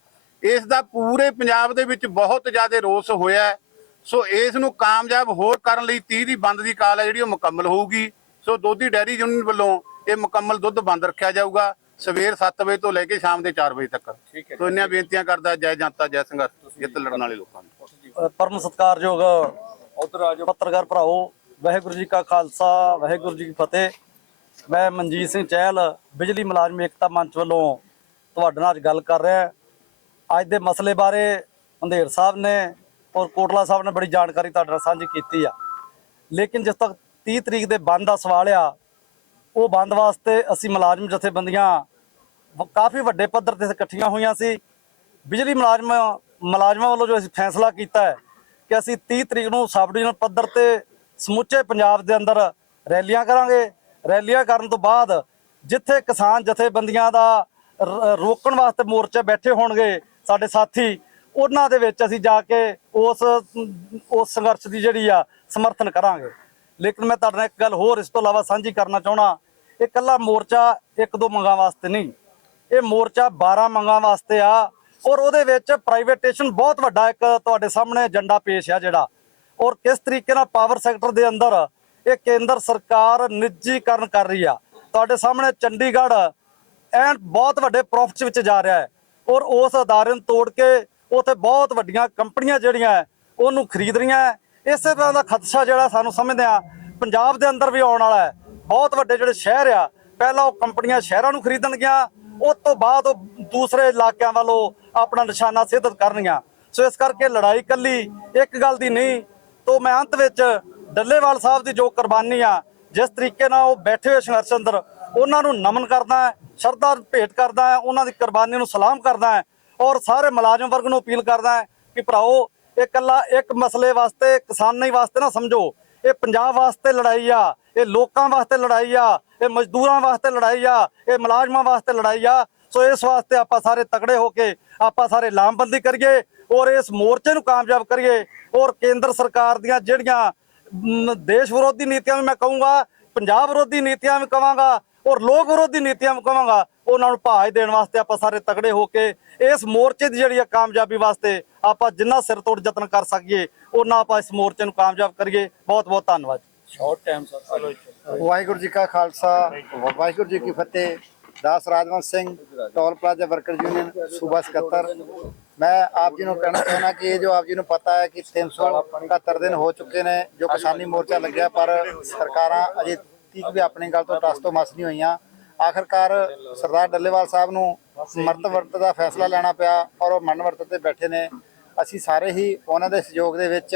ਇਸ ਦਾ ਪੂਰੇ ਪੰਜਾਬ ਦੇ ਵਿੱਚ ਬਹੁਤ ਜ਼ਿਆਦਾ ਰੋਸ ਹੋਇਆ। ਸੋ ਇਸ ਨੂੰ ਕਾਮਯਾਬ ਹੋਰ ਕਰਨ ਲਈ 30 ਦੀ ਬੰਦ ਦੀ ਕਾਲ ਹੈ ਜਿਹੜੀ ਉਹ ਮੁਕੰਮਲ ਹੋਊਗੀ। ਸੋ ਦੋਧੀ ਡੈਰੀ ਯੂਨੀਅਨ ਵੱਲੋਂ ਇਹ ਮੁਕੰਮਲ ਦੁੱਧ ਬੰਦ ਰੱਖਿਆ ਜਾਊਗਾ ਸਵੇਰ 7 ਵਜੇ ਤੋਂ ਲੈ ਕੇ ਸ਼ਾਮ ਦੇ 4 ਵਜੇ ਤੱਕ। ਸੋ ਇੰਨੀਆਂ ਬੇਨਤੀਆਂ ਕਰਦਾ ਜੈ ਜਨਤਾ ਜੈ ਸੰਘਰਸ਼ ਜਿੱਤ ਲੜਨ ਵਾਲੇ ਲੋਕਾਂ ਨੂੰ। ਪਰਮ ਸਤਿਕਾਰਯੋਗ ਉਧਰ ਆ ਜਾਓ। ਪੱਤਰਕਾਰ ਭਰਾਓ, ਵਾਹਿਗੁਰੂ ਜੀ ਕਾ ਖਾਲਸਾ, ਵਾਹਿਗੁਰੂ ਜੀ ਕੀ ਫਤਿਹ। ਮੈਂ ਮਨਜੀਤ ਸਿੰਘ ਚਹਿਲ, ਬਿਜਲੀ ਮੁਲਾਜ਼ਮ ਏਕਤਾ ਮੰਚ ਵੱਲੋਂ ਤੁਹਾਡੇ ਨਾਲ ਅੱਜ ਗੱਲ ਕਰ ਰਿਹਾ ਅੱਜ ਦੇ ਮਸਲੇ ਬਾਰੇ ਅੰਧੇਰ ਸਾਹਿਬ ਨੇ ਔਰ ਕੋਟਲਾ ਸਾਹਿਬ ਨੇ ਬੜੀ ਜਾਣਕਾਰੀ ਤੁਹਾਡੇ ਨਾਲ ਸਾਂਝੀ ਕੀਤੀ ਆ। ਲੇਕਿਨ ਜਿਸ ਤੱਕ 30 ਤਰੀਕ ਦੇ ਬੰਦ ਦਾ ਸਵਾਲ ਆ, ਉਹ ਬੰਦ ਵਾਸਤੇ ਅਸੀਂ ਮੁਲਾਜ਼ਮ ਜਥੇਬੰਦੀਆਂ ਵ- ਕਾਫੀ ਵੱਡੇ ਪੱਧਰ ਤੇ ਇਕੱਠੀਆਂ ਹੋਈਆਂ ਸੀ। ਬਿਜਲੀ ਮੁਲਾਜ਼ਮ, ਮੁਲਾਜ਼ਮਾਂ ਵੱਲੋਂ ਜੋ ਅਸੀਂ ਫੈਸਲਾ ਕੀਤਾ ਹੈ ਕਿ ਅਸੀਂ 30 ਤਰੀਕ ਨੂੰ ਸਬ ਡਿਵੀਜ਼ਨ ਪੱਧਰ ਤੇ ਸਮੁੱਚੇ ਪੰਜਾਬ ਦੇ ਅੰਦਰ ਰੈਲੀਆਂ ਕਰਾਂਗੇ। ਰੈਲੀਆਂ ਕਰਨ ਤੋਂ ਬਾਅਦ ਜਿੱਥੇ ਕਿਸਾਨ ਜਥੇਬੰਦੀਆਂ ਦਾ ਰੋਕਣ ਵਾਸਤੇ ਮੋਰਚੇ ਬੈਠੇ ਹੋਣਗੇ ਸਾਡੇ ਸਾਥੀ, ਉਹਨਾਂ ਦੇ ਵਿੱਚ ਅਸੀਂ ਜਾ ਕੇ ਉਸ ਉਸ ਸੰਘਰਸ਼ ਦੀ ਜਿਹੜੀ ਆ ਸਮਰਥਨ ਕਰਾਂਗੇ। ਲੇਕਿਨ ਮੈਂ ਤੁਹਾਡੇ ਨਾਲ ਇੱਕ ਗੱਲ ਹੋਰ ਇਸ ਤੋਂ ਇਲਾਵਾ ਸਾਂਝੀ ਕਰਨਾ ਚਾਹਣਾ ਇਹ ਇਕੱਲਾ ਮੋਰਚਾ ਇੱਕ ਦੋ ਮੰਗਾਂ ਵਾਸਤੇ ਨਹੀਂ। ਇਹ ਮੋਰਚਾ 12 ਮੰਗਾਂ ਵਾਸਤੇ ਆ। ਔਰ ਉਹਦੇ ਵਿੱਚ ਪ੍ਰਾਈਵੇਟੇਸ਼ਨ ਬਹੁਤ ਵੱਡਾ ਇੱਕ ਤੁਹਾਡੇ ਸਾਹਮਣੇ ਏਜੰਡਾ ਪੇਸ਼ ਆ ਜਿਹੜਾ। ਔਰ ਕਿਸ ਤਰੀਕੇ ਨਾਲ ਪਾਵਰ ਸੈਕਟਰ ਦੇ ਅੰਦਰ ਇਹ ਕੇਂਦਰ ਸਰਕਾਰ ਨਿੱਜੀਕਰਨ ਕਰ ਰਹੀ ਆ। ਤੁਹਾਡੇ ਸਾਹਮਣੇ ਚੰਡੀਗੜ੍ਹ ਐਨ ਬਹੁਤ ਵੱਡੇ ਪ੍ਰੋਫਿਟਸ ਵਿੱਚ ਜਾ ਰਿਹਾ ਹੈ। ਔਰ ਉਸ ਅਦਾਰੇ ਨੂੰ ਤੋੜ ਕੇ ਉਥੇ ਬਹੁਤ ਵੱਡੀਆਂ ਕੰਪਨੀਆਂ ਜਿਹੜੀਆਂ ਉਹਨੂੰ ਖਰੀਦ ਰਹੀਆਂ ਇਸੇ ਤਰ੍ਹਾਂ ਦਾ ਖਦਸ਼ਾ ਜਿਹੜਾ ਸਾਨੂੰ ਸਮਝਦੇ ਆ ਪੰਜਾਬ ਦੇ ਅੰਦਰ ਵੀ ਆਉਣ ਵਾਲਾ ਹੈ। ਬਹੁਤ ਵੱਡੇ ਜਿਹੜੇ ਸ਼ਹਿਰ ਆ, ਪਹਿਲਾਂ ਉਹ ਕੰਪਨੀਆਂ ਸ਼ਹਿਰਾਂ ਨੂੰ ਖਰੀਦਣਗੀਆਂ ਉਸ ਤੋਂ ਬਾਅਦ ਉਹ ਦੂਸਰੇ ਇਲਾਕਿਆਂ ਵੱਲੋਂ ਆਪਣਾ ਨਿਸ਼ਾਨਾ ਸਿੱਧਤ ਕਰਨਗੀਆਂ ਸੋ ਇਸ ਕਰਕੇ ਲੜਾਈ ਕੱਲੀ ਇੱਕ ਗੱਲ ਦੀ ਨਹੀਂ, ਤੋਂ ਮੈਂ ਅੰਤ ਵਿੱਚ ਡੱਲੇਵਾਲ ਸਾਹਿਬ ਦੀ ਜੋ ਕੁਰਬਾਨੀ ਆ, ਜਿਸ ਤਰੀਕੇ ਨਾਲ ਉਹ ਬੈਠੇ ਹੋਏ ਸੰਘਰਸ਼ ਅੰਦਰ, ਉਹਨਾਂ ਨੂੰ ਨਮਨ ਕਰਦਾ ਸ਼ਰਧਾ ਭੇਟ ਕਰਦਾ ਹੈ, ਉਹਨਾਂ ਦੀ ਕੁਰਬਾਨੀ ਨੂੰ ਸਲਾਮ ਕਰਦਾ ਹੈ ਔਰ ਸਾਰੇ ਮੁਲਾਜ਼ਮ ਵਰਗ ਨੂੰ ਅਪੀਲ ਕਰਦਾ ਹੈ ਕਿ ਭਰਾਓ, ਇਹ ਇਕੱਲਾ ਇੱਕ ਮਸਲੇ ਵਾਸਤੇ, ਕਿਸਾਨੀ ਵਾਸਤੇ ਨਾ ਸਮਝੋ, ਇਹ ਪੰਜਾਬ ਵਾਸਤੇ ਲੜਾਈ ਆ, ਇਹ ਲੋਕਾਂ ਵਾਸਤੇ ਲੜਾਈ ਆ, ਇਹ ਮਜ਼ਦੂਰਾਂ ਵਾਸਤੇ ਲੜਾਈ ਆ, ਇਹ ਮੁਲਾਜ਼ਮਾਂ ਵਾਸਤੇ ਲੜਾਈ ਆ। ਸੋ ਇਸ ਵਾਸਤੇ ਆਪਾਂ ਸਾਰੇ ਤਕੜੇ ਹੋ ਕੇ ਆਪਾਂ ਸਾਰੇ ਲਾਮਬੰਦੀ ਕਰੀਏ ਔਰ ਇਸ ਮੋਰਚੇ ਨੂੰ ਕਾਮਯਾਬ ਕਰੀਏ ਔਰ ਕੇਂਦਰ ਸਰਕਾਰ ਦੀਆਂ ਜਿਹੜੀਆਂ ਦੇਸ਼ ਵਿਰੋਧੀ ਨੀਤੀਆਂ ਵੀ ਮੈਂ ਕਹੂੰਗਾ ਪੰਜਾਬ ਵਿਰੋਧੀ ਨੀਤੀਆਂ ਵੀ ਕਵਾਂਗਾ ਔਰ ਲੋਕ ਵਿਰੋਧੀ ਨੀਤੀਆਂ ਵੀ ਕਵਾਂਗਾ ਉਹਨਾਂ ਨੂੰ ਭਾਜ ਦੇਣ ਵਾਸਤੇ ਆਪਾਂ ਸਾਰੇ ਤਕੜੇ ਹੋ ਕੇ ਇਸ ਮੋਰਚੇ ਦੀ ਜਿਹੜੀ ਆ ਕਾਮਯਾਬੀ ਵਾਸਤੇ ਆਪਾਂ ਜਿੰਨਾ ਸਿਰ ਤੋੜ ਯਤਨ ਕਰ ਸਕੀਏ ਉਹਨਾਂ ਆਪਾਂ ਇਸ ਮੋਰਚੇ ਨੂੰ ਕਾਮਯਾਬ ਕਰੀਏ। ਬਹੁਤ ਬਹੁਤ ਧੰਨਵਾਦ short time sir. Waheguru ji ਕਾ ਖਾਲਸਾ ਵਾਹਿਗੁਰੂ ਜੀ ਕੀ ਫਤਿਹ। ਦਾਸ Rajwant Singh, toll plaza worker union, ਸੂਬਾ ਸਕੱਤਰ। ਮੈਂ ਆਪ ਜੀ ਨੂੰ ਕਹਿਣਾ ਚਾਹੁੰਦਾ ਕਿ ਇਹ ਜੋ ਆਪ ਜੀ ਨੂੰ ਪਤਾ ਹੈ ਕਿ 371 ਦਿਨ ਹੋ ਚੁੱਕੇ ਨੇ, ਜੋ ਕਿਸਾਨੀ ਮੋਰਚਾ ਲੱਗਿਆ, ਪਰ ਸਰਕਾਰਾਂ ਅਜੇ ਤੀਕ ਵੀ ਆਪਣੀ ਗੱਲ ਤੋਂ ਟਸ ਤੋਂ ਮਸ ਨਹੀਂ ਹੋਈਆਂ। ਆਖਰਕਾਰ ਸਰਦਾਰ ਡੱਲੇਵਾਲ ਸਾਹਿਬ ਨੂੰ ਮਰਤ ਵਰਤ ਦਾ ਫੈਸਲਾ ਲੈਣਾ ਪਿਆ ਔਰ ਉਹ ਮਰਨ ਵਰਤ ਤੇ ਬੈਠੇ ਨੇ। ਅਸੀਂ ਸਾਰੇ ਹੀ ਉਹਨਾਂ ਦੇ ਸਹਿਯੋਗ ਦੇ ਵਿੱਚ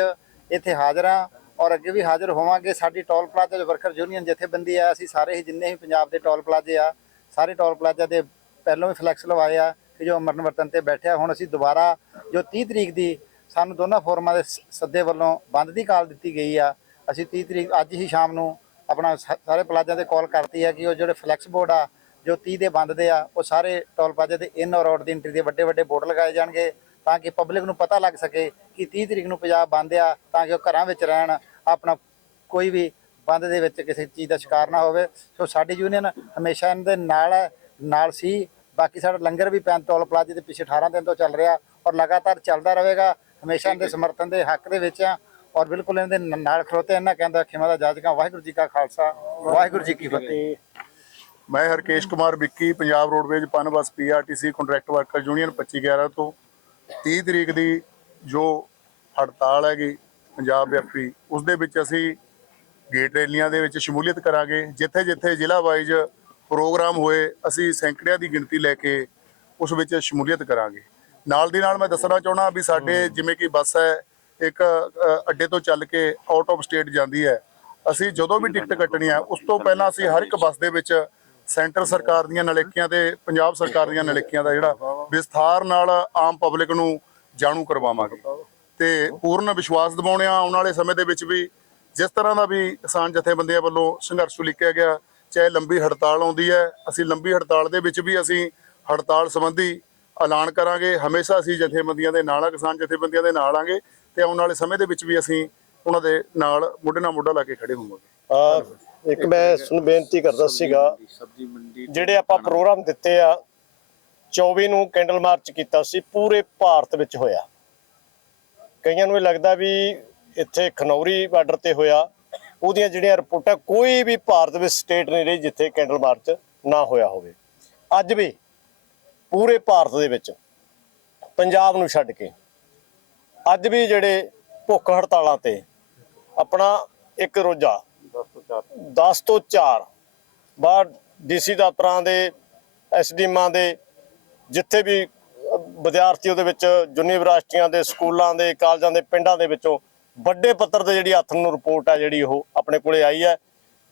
ਇੱਥੇ ਹਾਜ਼ਰ ਹਾਂ ਔਰ ਅੱਗੇ ਵੀ ਹਾਜ਼ਰ ਹੋਵਾਂਗੇ। ਸਾਡੀ ਟੋਲ ਪਲਾਜ਼ਾ ਵਰਕਰ ਯੂਨੀਅਨ ਜਥੇਬੰਦੀ ਆ ਅਸੀਂ ਸਾਰੇ ਹੀ ਜਿੰਨੇ ਵੀ ਪੰਜਾਬ ਦੇ ਟੋਲ ਪਲਾਜ਼ੇ ਆ ਸਾਰੇ ਟੋਲ ਪਲਾਜ਼ਾ ਦੇ ਪਹਿਲਾਂ ਵੀ ਫਲੈਕਸ ਲਵਾਏ ਆ ਕਿ ਜੋ ਅਮਰਨ ਵਰਤਨ ਤੇ ਬੈਠਿਆ, ਹੁਣ ਅਸੀਂ ਦੁਬਾਰਾ ਜੋ 30 ਤਰੀਕ ਦੀ ਸਾਨੂੰ ਦੋਨਾਂ ਫੋਰਮਾਂ ਦੇ ਸੱਦੇ ਵੱਲੋਂ ਬੰਦ ਦੀ ਕਾਲ ਦਿੱਤੀ ਗਈ ਆ, ਅਸੀਂ 30 ਤਰੀਕ ਅੱਜ ਹੀ ਸ਼ਾਮ ਨੂੰ ਆਪਣਾ ਸ- ਸਾਰੇ ਪਲਾਜ਼ਾ ਤੇ ਕਾਲ ਕਰਤੀ ਹੈ ਕਿ ਉਹ ਜਿਹੜੇ ਫਲੈਕਸ ਬੋਰਡ ਆ, ਜੋ 30 ਦੇ ਬੰਦ ਦੇ ਆ, ਉਹ ਸਾਰੇ ਟੋਲ ਪਲਾਜ਼ਾ ਦੇ ਇਨ ਔਰ ਆਊਟ ਦੀ ਐਂਟਰੀ ਦੇ ਵੱਡੇ ਵੱਡੇ ਬੋਰਡ ਲਗਾਏ ਜਾਣਗੇ ਤਾਂ ਕਿ ਪਬਲਿਕ ਨੂੰ ਪਤਾ ਲੱਗ ਸਕੇ ਕਿ 30 ਤਰੀਕ ਨੂੰ ਪੰਜਾਬ ਬੰਦ ਆ, ਤਾਂ ਕਿ ਉਹ ਘਰਾਂ ਵਿੱਚ ਰਹਿਣ, ਆਪਣਾ ਕੋਈ ਵੀ ਬੰਦ ਦੇ ਵਿੱਚ ਕਿਸੇ ਚੀਜ਼ ਦਾ ਸ਼ਿਕਾਰ ਨਾ ਹੋਵੇ। ਸੋ ਸਾਡੀ ਯੂਨੀਅਨ ਹਮੇਸ਼ਾ ਇਹਨਾਂ ਦੇ ਨਾਲ ਹੈ ਨਾਲ ਸੀ। ਬਾਕੀ ਸਾਡਾ ਲੰਗਰ ਵੀ ਪੈਨ ਟੋਲ ਪਲਾਜ਼ੇ ਦੇ ਪਿੱਛੇ 18 ਦਿਨ ਤੋਂ ਚੱਲ ਰਿਹਾ ਔਰ ਲਗਾਤਾਰ ਚੱਲਦਾ ਰਹੇਗਾ। ਹਮੇਸ਼ਾ ਇਹਨਾਂ ਦੇ ਸਮਰਥਨ ਦੇ ਹੱਕ ਦੇ ਵਿੱਚ ਆ ਔਰ ਬਿਲਕੁਲ ਇਹਨਾਂ ਦੇ ਨਾਲ ਖਲੋਤੇ ਇਹਨਾਂ ਕਹਿੰਦਾ ਖਿਮਾ ਦਾ ਜਾਜਕਾਂ ਵਾਹਿਗੁਰੂ ਜੀ ਕਾ ਖਾਲਸਾ ਵਾਹਿਗੁਰੂ ਜੀ ਕੀ ਫਤਿਹ। ਮੈਂ Harkesh Kumar Vicky Punjab roadways Punbus PRTC contract worker union 2511 ਤੋਂ 30 ਤਰੀਕ ਦੀ ਜੋ ਹੜਤਾਲ ਹੈਗੀ ਪੰਜਾਬ ਵਿਆਪੀ ਉਸ ਦੇ ਵਿੱਚ ਅਸੀਂ ਗੇਟ ਰੈਲੀਆਂ ਦੇ ਵਿੱਚ ਸ਼ਮੂਲੀਅਤ ਕਰਾਂਗੇ। ਜਿੱਥੇ ਜਿੱਥੇ ਜ਼ਿਲ੍ਹਾ ਵਾਈਜ਼ ਪ੍ਰੋਗਰਾਮ ਹੋਏ ਅਸੀਂ ਸੈਂਕੜਿਆਂ ਦੀ ਗਿਣਤੀ ਲੈ ਕੇ ਉਸ ਵਿੱਚ ਸ਼ਮੂਲੀਅਤ ਕਰਾਂਗੇ। ਨਾਲ ਦੀ ਨਾਲ ਮੈਂ ਦੱਸਣਾ ਚਾਹਣਾ ਵੀ ਸਾਡੇ ਜਿਵੇਂ ਕਿ ਬੱਸ ਹੈ ਇੱਕ ਅੱਡੇ ਤੋਂ ਚੱਲ ਕੇ ਆਊਟ ਆਫ ਸਟੇਟ ਜਾਂਦੀ ਹੈ। ਅਸੀਂ ਜਦੋਂ ਵੀ ਟਿਕਟ ਕੱਟਣੀ ਹੈ ਉਸ ਤੋਂ ਪਹਿਲਾਂ ਅਸੀਂ ਹਰ ਇੱਕ ਬੱਸ ਦੇ ਵਿੱਚ ਸੈਂਟਰ ਸਰਕਾਰ ਦੀਆਂ ਨਲੇਕੀਆਂ ਤੇ ਪੰਜਾਬ ਸਰਕਾਰ ਦੀਆਂ ਨਲੇਕੀਆਂ ਦਾ ਜਿਹੜਾ ਵਿਸਥਾਰ ਨਾਲ ਆਮ ਪਬਲਿਕ ਨੂੰ ਜਾਣੂ ਕਰਵਾਵਾਂਗੇ। ਤੇ ਪੂਰਨ ਵਿਸ਼ਵਾਸ ਦਿਵਾਉਣੇ ਆ ਆਉਣ ਵਾਲੇ ਸਮੇਂ ਦੇ ਵਿੱਚ ਵੀ ਜਿਸ ਤਰ੍ਹਾਂ ਦਾ ਵੀ ਕਿਸਾਨ ਜਥੇਬੰਦੀਆਂ ਵੱਲੋਂ ਸੰਘਰਸ਼ ਉਲੀਕਿਆ ਗਿਆ ਚਾਹੇ ਲੰਬੀ ਹੜਤਾਲ ਆਉਂਦੀ ਹੈ ਅਸੀਂ ਲੰਬੀ ਹੜਤਾਲ ਦੇ ਵਿੱਚ ਵੀ ਅਸੀਂ ਹੜਤਾਲ ਸੰਬੰਧੀ ਐਲਾਨ ਕਰਾਂਗੇ। ਹਮੇਸ਼ਾ ਅਸੀਂ ਜਥੇਬੰਦੀਆਂ ਦੇ ਨਾਲ ਆ ਕਿਸਾਨ ਜਥੇਬੰਦੀਆਂ ਦੇ ਨਾਲ ਆਂਗੇ ਤੇ ਆਉਣ ਵਾਲੇ ਸਮੇਂ ਦੇ ਵਿੱਚ ਵੀ ਅਸੀਂ ਉਹਨਾਂ ਦੇ ਨਾਲ ਮੋਢੇ ਨਾਲ ਮੋਢਾ ਲਾ ਕੇ ਖੜੇ ਹੋਵਾਂਗੇ। ਇੱਕ ਮੈਂ ਤੁਹਾਨੂੰ ਬੇਨਤੀ ਕਰਦਾ ਸੀਗਾ ਸਬਜ਼ੀ ਮੰਡੀ ਜਿਹੜੇ ਆਪਾਂ ਪ੍ਰੋਗਰਾਮ ਦਿੱਤੇ ਆ 24 ਨੂੰ ਕੈਂਡਲ ਮਾਰਚ ਕੀਤਾ ਸੀ ਪੂਰੇ ਭਾਰਤ ਵਿੱਚ ਹੋਇਆ। ਕਈਆਂ ਨੂੰ ਇਹ ਲੱਗਦਾ ਵੀ ਇੱਥੇ ਖਨੌਰੀ ਬਾਰਡਰ ਤੇ ਹੋਇਆ। ਉਹਦੀਆਂ ਜਿਹੜੀਆਂ ਰਿਪੋਰਟਾਂ ਕੋਈ ਵੀ ਭਾਰਤ ਵਿੱਚ ਸਟੇਟ ਨਹੀਂ ਰਹੀ ਜਿੱਥੇ ਕੈਂਡਲ ਮਾਰਚ ਨਾ ਹੋਇਆ ਹੋਵੇ। ਅੱਜ ਵੀ ਪੂਰੇ ਭਾਰਤ ਦੇ ਵਿੱਚ ਪੰਜਾਬ ਨੂੰ ਛੱਡ ਕੇ ਅੱਜ ਵੀ ਜਿਹੜੇ ਭੁੱਖ ਹੜਤਾਲਾਂ ਤੇ ਆਪਣਾ ਇੱਕ ਰੋਜ਼ਾ 10 ਤੋਂ 4 ਬਾਹਰ ਡੀਸੀ ਦਫ਼ਤਰਾਂ ਦੇ ਐਸਡੀਐਮਾਂ ਦੇ, ਜਿੱਥੇ ਵੀ ਵਿਦਿਆਰਥੀ ਉਹਦੇ ਵਿੱਚ ਯੂਨੀਵਰਸਿਟੀਆਂ ਦੇ, ਸਕੂਲਾਂ ਦੇ, ਕਾਲਜਾਂ ਦੇ, ਪਿੰਡਾਂ ਦੇ ਵਿੱਚੋਂ ਵੱਡੇ ਪੱਤਰ ਤੇ ਜਿਹੜੀ ਹੱਥ ਨੂੰ ਰਿਪੋਰਟ ਆ ਜਿਹੜੀ ਉਹ ਆਪਣੇ ਕੋਲੇ ਆਈ ਹੈ।